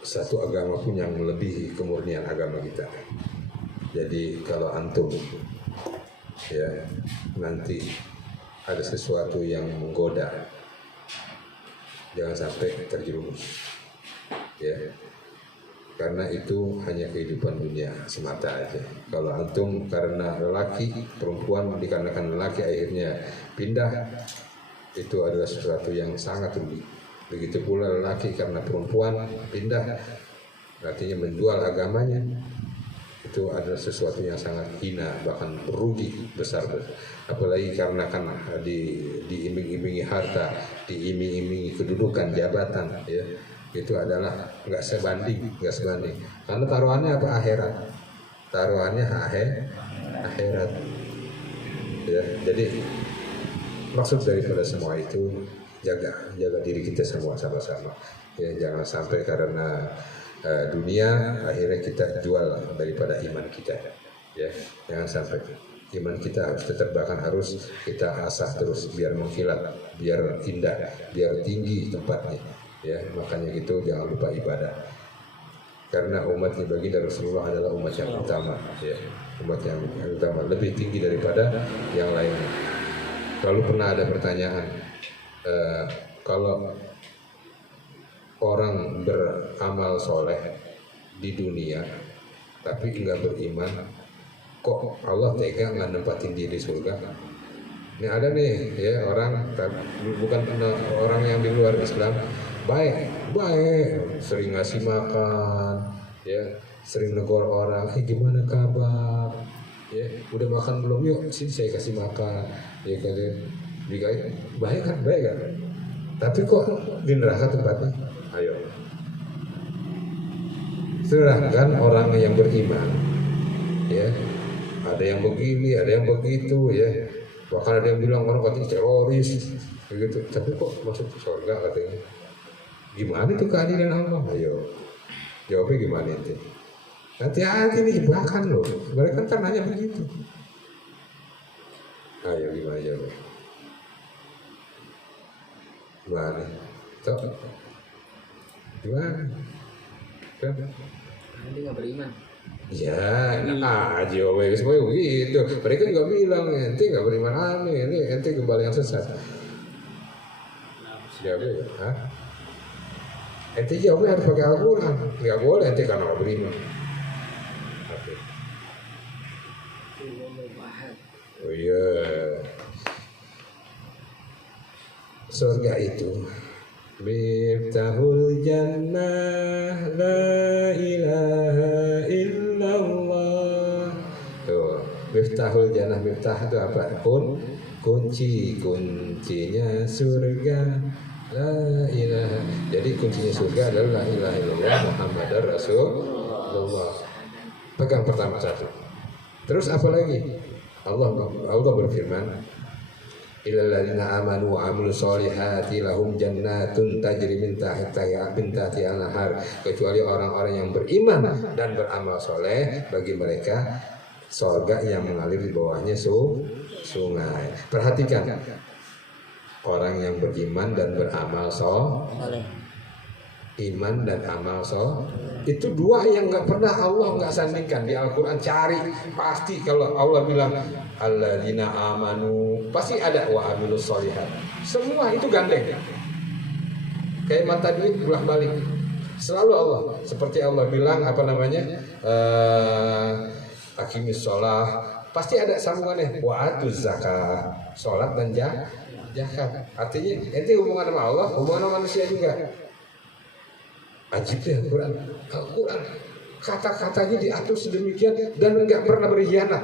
satu agama pun yang melebihi kemurnian agama kita. Jadi kalau antum ya nanti ada sesuatu yang menggoda, jangan sampai terjerumus. Ya, karena itu hanya kehidupan dunia semata aja. Kalau antum karena lelaki, perempuan dikarenakan lelaki akhirnya pindah, itu adalah sesuatu yang sangat rugi. Begitu pula lelaki karena perempuan pindah, artinya menjual agamanya, itu adalah sesuatu yang sangat hina, bahkan rugi besar. Apalagi karena diiming-imingi harta, diiming-imingi kedudukan, jabatan, ya. Itu adalah nggak sebanding. Karena taruhannya apa? Akhirat. Taruhannya akhirat. Ya, jadi maksud daripada semua itu jaga diri kita semua sama-sama. Ya, jangan sampai karena dunia akhirnya kita jual daripada iman kita. Ya, jangan sampai. Iman kita harus tetap, bahkan harus kita asah terus biar mengkilat, biar indah, biar tinggi tempatnya. Ya, makanya gitu jangan lupa ibadah. Karena umat yang baginda Rasulullah adalah umat yang utama, ya. Umat yang utama, lebih tinggi daripada yang lainnya. Lalu pernah ada pertanyaan, kalau orang beramal soleh di dunia tapi enggak beriman, kok Allah tega nggak nempatin diri surga? Ini ada nih ya orang, bukan orang yang di luar Islam, baik, sering ngasih makan, ya, sering negor orang, gimana kabar? Ya, udah makan belum? Yuk, sini saya kasih makan. Ya kan, baik kan, baik kan. Tapi kok di neraka tempatnya? Ayo. Sedangkan orang yang beriman, ya, ada yang begini, ada yang begitu, ya. Bahkan ada yang bilang orang katanya teroris, begitu. Tapi kok masuk surga katanya? Gimana itu keadilan Allah? Ayo, jawabnya gimana itu? Hati-hati nih, jebakan loh. Mereka kan nanya begitu. Ayo gimana jawabnya? Gimana? Tuh, gimana? Kan? Nanti nggak beriman. Ya, nah jawabnya semuanya begitu. Mereka juga bilang ente nggak beriman aneh, ente gembala yang sesat. Jawabnya, hah? Ente jawabnya harus pakai Al-Quran. Nggak boleh ente karena nggak beriman. Oke. Oh iya. Surga itu Miftahul Jannah la ilaha illallah. Tuh, Miftahul Jannah, miftah itu apa? Kuncinya surga. La ilaha. Jadi kuncinya surga adalah la ilaha illallah Muhammadar Rasulullah. Pegang pertama satu. Terus apa lagi? Allah berfirman, Illal ladzina amanu wa 'amilus solihati lahum jannatun tajri min tahtiha al-anhar. Kecuali orang-orang yang beriman dan beramal soleh, bagi mereka surga yang mengalir di bawahnya sungai. Perhatikan, orang yang beriman dan beramal soleh, iman dan amal soleh, itu dua yang nggak pernah Allah nggak sandingkan di Al-Quran. Cari pasti kalau Allah bilang alladzina amanu, pasti ada wa amilus sholihat. Semua itu gandeng. Kayak mata duit bolak-balik. Selalu Allah. Seperti Allah bilang apa namanya? Aqimis sholah. Pasti ada sambungannya. Wa atuz zakah. Sholat dan zakat. Artinya ente hubungan sama Allah, hubungan sama manusia juga. Ajib ya Al-Quran. Al-Quran kata-katanya diatur sedemikian dan enggak pernah berkhianat.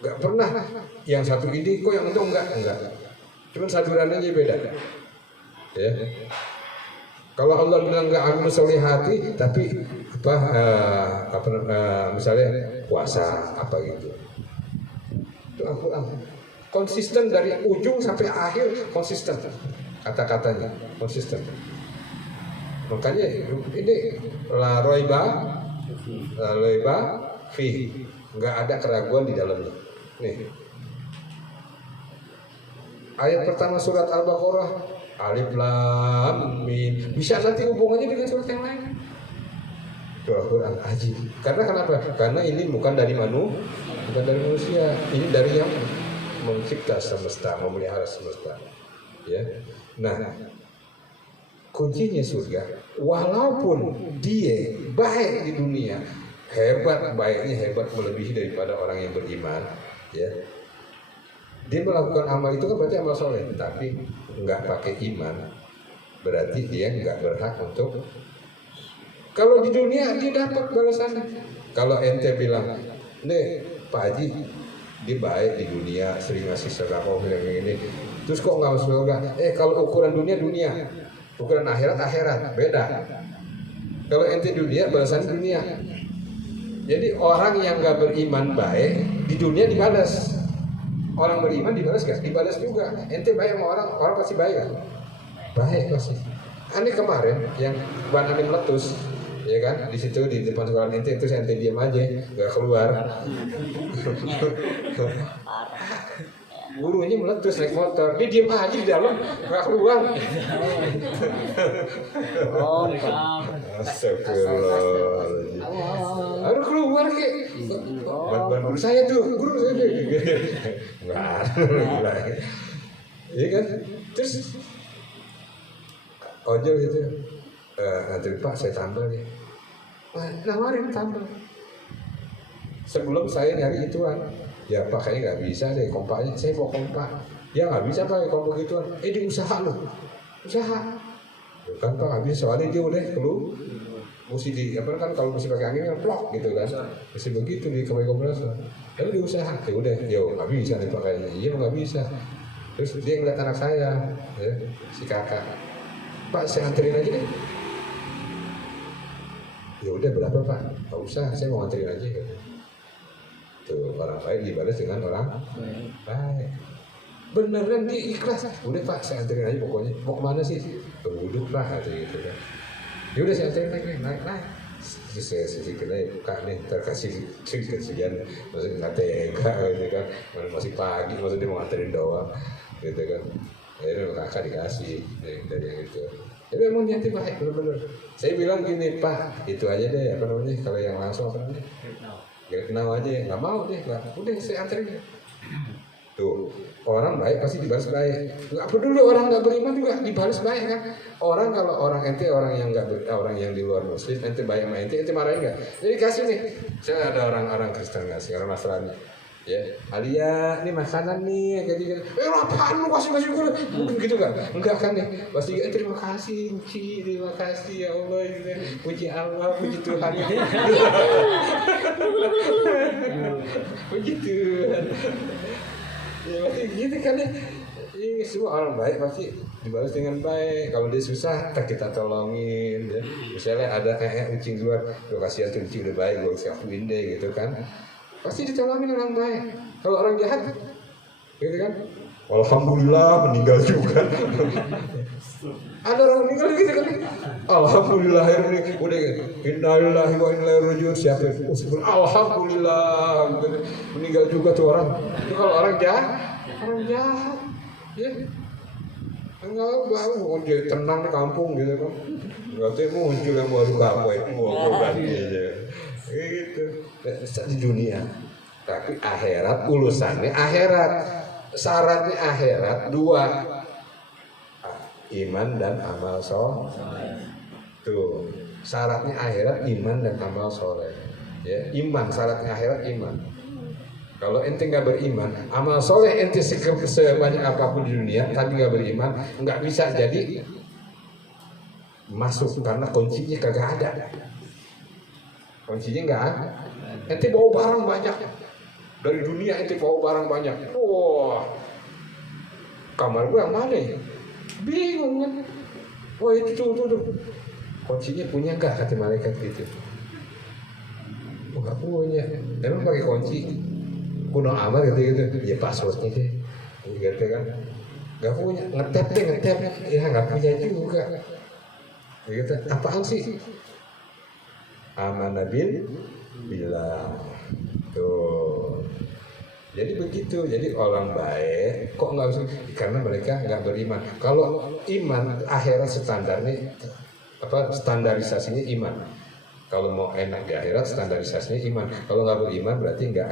Enggak pernah yang satu ini kok yang itu enggak. Cuma sadurannya aja beda. Ya. Kalau Allah bilang enggak amal solihati, tapi misalnya puasa apa gitu. Itu Al-Quran. Konsisten dari ujung sampai akhir, konsisten. Kata-katanya konsisten. Makanya ini la roiba fi, nggak ada keraguan di dalamnya. Nih, ayat pertama surat Al-Baqarah, Alif Lam Mim, bisa nanti hubungannya dengan surat yang lain. Itu Al-Quran ajib. Karena kenapa? Karena ini bukan dari manusia, ini dari yang mencipta semesta, memelihara semesta. Ya, nah. Kuncinya surga, walaupun dia baik di dunia, baiknya hebat melebihi daripada orang yang beriman, ya. Dia melakukan amal itu kan berarti amal soleh, tapi nggak pakai iman, berarti dia nggak berhak untuk. Kalau di dunia dia dapat balasannya. Kalau ente bilang, nih Pak Haji, dia baik di dunia, sering ngasih sedekah ini, terus kok nggak masuk surga? Kalau ukuran dunia, ukuran akhirat beda. Kalau ente dunia, balasan dunia. Jadi orang yang nggak beriman baik di dunia dibalas. Orang beriman dibalas gak? Dibalas juga. Ente baik sama orang pasti baik kan? Baik pasti. Aneh kemarin yang ban aneh meletus, ya kan? Di situ di depan sekolah ente, terus ente diam aja, nggak keluar. Gurunya meletus naik motor, dia diam aja di dalam, nggak keluar. Oh, enggak. Astagfirullahaladzim. Harus keluar kek. Ban guru saya tuh. Nggak ada. Iya kan? Terus ojol gitu. Nanti Pak saya tambal ya. Nawarin tambal. Sebelum saya nyari ituan. Ya Pak kayaknya nggak bisa deh kompaknya, saya mau kompak. Ya nggak bisa Pak kompak gituan. Di usaha loh, usaha. Bukan Pak nggak bisa soalnya dia udah mesti di apa kan kalau mesti pakai angin kan plok gitu kan, mesti begitu di kamar kompresor. Lalu diusaha, ya udah, yo nggak bisa nih pakainya, iya nggak bisa. Terus dia ngeliat anak saya, ya, si kakak, Pak saya anterin aja deh. Ya udah berapa Pak? Nggak usah, saya mau anterin aja. Gitu. Tuh orang baik dibalas dengan orang baik. Beneran dia ikhlas. Udah Pak saya anterin aja pokoknya. Mau kemana sih? Duduk lah gitu kan. Ya udah saya anterin naik. Terus saya sedikit aja buka nih, terkasih sekian, maksudnya nggak tega gitu kan, masih pagi, maksudnya mau anterin doang, gitu kan. Akhirnya kakak dikasih dari yang itu. Tapi emang niatnya baik bener-bener. Saya bilang gini Pak, itu aja deh apa namanya, kalau yang langsung apa namanya, kenal aja ya, nggak mau deh, udah saya anterin. Tuh, orang baik pasti dibalas baik. Nggak peduli orang nggak beriman juga dibalas baik kan. Orang kalau orang ente orang yang orang yang di luar muslim ente baik sama ente marahin nggak? Jadi kasih nih. Saya ada orang Kristen ngasih, orang Nasrani. Ya, Alia, ini makanan nih, jadi apaan lu kasih gue? Mungkin gitu kan? Enggak kan nih. Pasti terima kasih, terima kasih ya Allah, gitu. Puji Allah, puji Tuhan. Puji Tuhan. Ya pasti gitu kan ya. Ini semua orang baik pasti dibalas dengan baik. Kalau dia susah, kita tolongin. Ya. Misalnya ada kucing luar, gue kasihan tuh kucing udah baik, gue siapin deh gitu kan. Pasti ditolongin orang baik. Kalau orang jahat, gitu kan? Alhamdulillah meninggal juga. Ada orang meninggal gitu kan? Alhamdulillah ini udah innalillahi wa inna ilaihi raji'un siapa? Alhamdulillah meninggal juga tuh orang. Itu kalau orang jahat, ya. Enggak bau, dia tenang di kampung gitu kan. Berarti muncul yang baru apa itu mau berarti aja. Gitu. Di dunia. Tapi akhirat urusannya akhirat. Syaratnya akhirat dua. Iman dan amal soleh. Tuh, syaratnya akhirat iman dan amal soleh. Ya, iman syaratnya akhirat iman. Kalau ente nggak beriman, amal soleh ente sebanyak apapun di dunia, tapi nggak beriman, nggak bisa jadi masuk karena kuncinya kagak ada. Kuncinya nggak ada. Ente bawa barang banyak dari dunia, ente bawa barang banyak. Wah, kamar gue yang mana ya? Bingung kan? Wah itu tuh. Kuncinya punya nggak kata malaikat gitu? Nggak punya. Emang pakai kunci? Kuno amat gitu. Ya passwordnya deh. Gitu kan? Nggak punya. Ngetep. Ya nggak punya juga. Gitu. Apaan sih? Amanabil bila tuh. Jadi begitu. Jadi orang baik kok nggak bisa karena mereka nggak beriman. Kalau iman akhirat standarnya apa standarisasinya iman. Kalau mau enak di akhirat standarisasinya iman. Kalau nggak beriman berarti nggak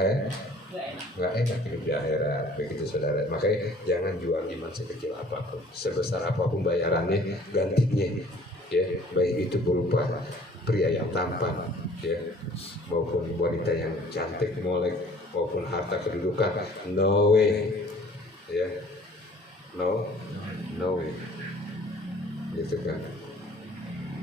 enak hidup di akhirat. Begitu saudara. Makanya jangan jual iman sekecil apapun, sebesar apapun bayarannya gantinya. Ya baik itu berupa pria yang tampan, ya maupun wanita yang cantik molek, maupun harta kedudukan. No way, ya no way, gitu kan.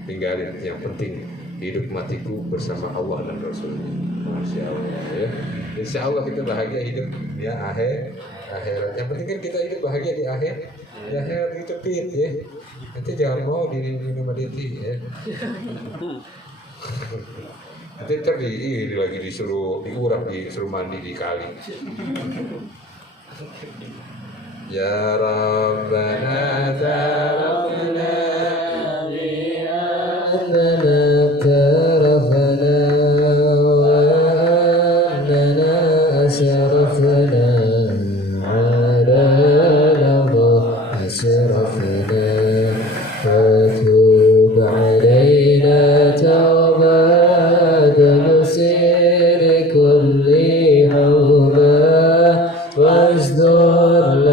Tinggalin yang penting hidup matiku bersama Allah dan Rasulnya. Masya Allah, ya. Insya Allah kita bahagia hidup ya akhirat. Yang penting kan kita hidup bahagia di akhirat itu pit ya. Nanti jangan mau di Maditi ya. Nanti ntar lagi disuruh diurap, disuruh mandi di kali. Ya Rabbana tarafna bi'annana tarafna wa annana asrafna ala al-ardi asrafna fatub alaina tawbatan nusir kulli hawba wasdur